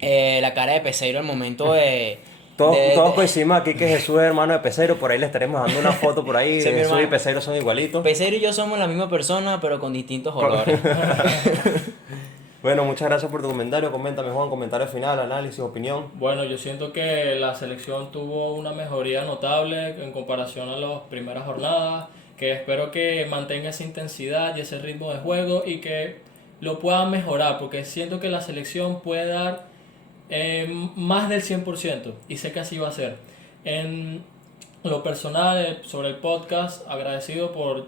la cara de Peseiro al momento de... Todos coincidimos aquí que Jesús es hermano de Peseiro, por ahí le estaremos dando una foto por ahí. Jesús y Peseiro son igualitos. Peseiro y yo somos la misma persona, pero con distintos olores. Bueno, muchas gracias por tu comentario. Coméntame, Juan, comentario final, análisis, opinión. Bueno, yo siento que la selección tuvo una mejoría notable en comparación a las primeras jornadas, que espero que mantenga esa intensidad y ese ritmo de juego y que lo pueda mejorar, porque siento que la selección puede dar más del 100% y sé que así va a ser. lo personal, sobre el podcast, agradecido por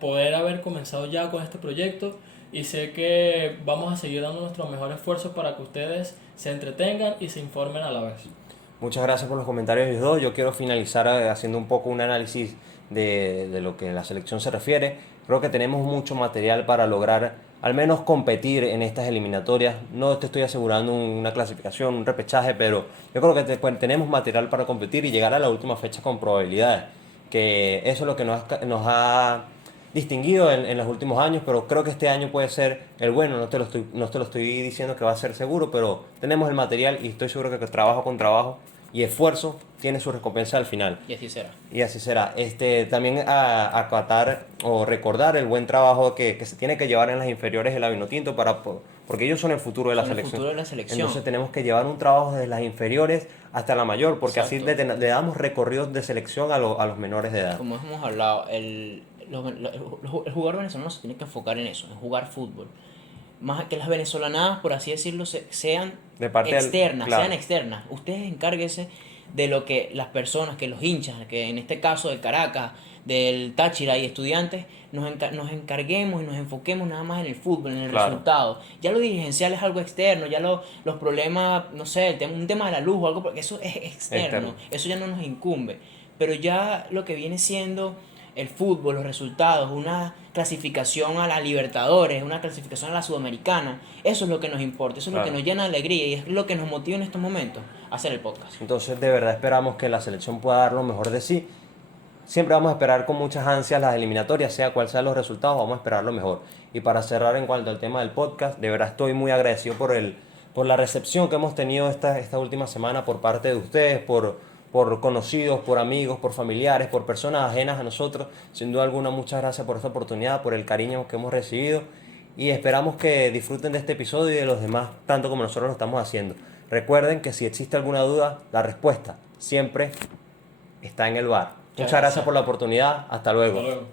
poder haber comenzado ya con este proyecto y sé que vamos a seguir dando nuestro mejor esfuerzo para que ustedes se entretengan y se informen a la vez. Muchas gracias por los comentarios de los dos. Yo quiero finalizar haciendo un poco un análisis de lo que la selección se refiere. Creo que tenemos mucho material para lograr al menos competir en estas eliminatorias. No te estoy asegurando una clasificación, un repechaje, pero yo creo que tenemos material para competir y llegar a la última fecha con probabilidades. Que eso es lo que nos ha distinguido en los últimos años, pero creo que este año puede ser el bueno. No te lo estoy diciendo que va a ser seguro, pero tenemos el material y estoy seguro que trabajo con trabajo y esfuerzo tiene su recompensa al final. Y así será. Y así será. También acatar o recordar el buen trabajo que se tiene que llevar en las inferiores de la Vinotinto porque ellos son el futuro de la Son el selección. futuro de la selección. Entonces tenemos que llevar un trabajo desde las inferiores hasta la mayor, porque así Exacto. le damos recorridos de selección a los menores de edad. Como hemos hablado, el jugador venezolano se tiene que enfocar en eso, en jugar fútbol. Más que las venezolanadas, por así decirlo, sean De parte del- externas, claro. sean externas. Ustedes encárguense de lo que las personas, que los hinchas, que en este caso del Caracas, del Táchira y Estudiantes, nos encarguemos y nos enfoquemos nada más en el fútbol, en el Claro. resultado. Ya lo dirigencial es algo externo, ya los problemas, no sé, un tema de la luz o algo, porque eso es externo, eso ya no nos incumbe. Pero ya lo que viene siendo el fútbol, los resultados, una clasificación a la Libertadores, una clasificación a la Sudamericana, eso es lo que nos importa, eso es lo que Claro. nos llena de alegría y es lo que nos motiva en estos momentos a hacer el podcast. Entonces de verdad esperamos que la selección pueda dar lo mejor de sí. Siempre vamos a esperar con muchas ansias las eliminatorias, sea cual sean los resultados, vamos a esperar lo mejor. Y para cerrar en cuanto al tema del podcast, de verdad estoy muy agradecido por la recepción que hemos tenido esta última semana por parte de ustedes, por conocidos, por amigos, por familiares, por personas ajenas a nosotros. Sin duda alguna, muchas gracias por esta oportunidad, por el cariño que hemos recibido y esperamos que disfruten de este episodio y de los demás tanto como nosotros lo estamos haciendo. Recuerden que si existe alguna duda, la respuesta siempre está en el bar. Muchas gracias por la oportunidad. Hasta luego. Hasta luego.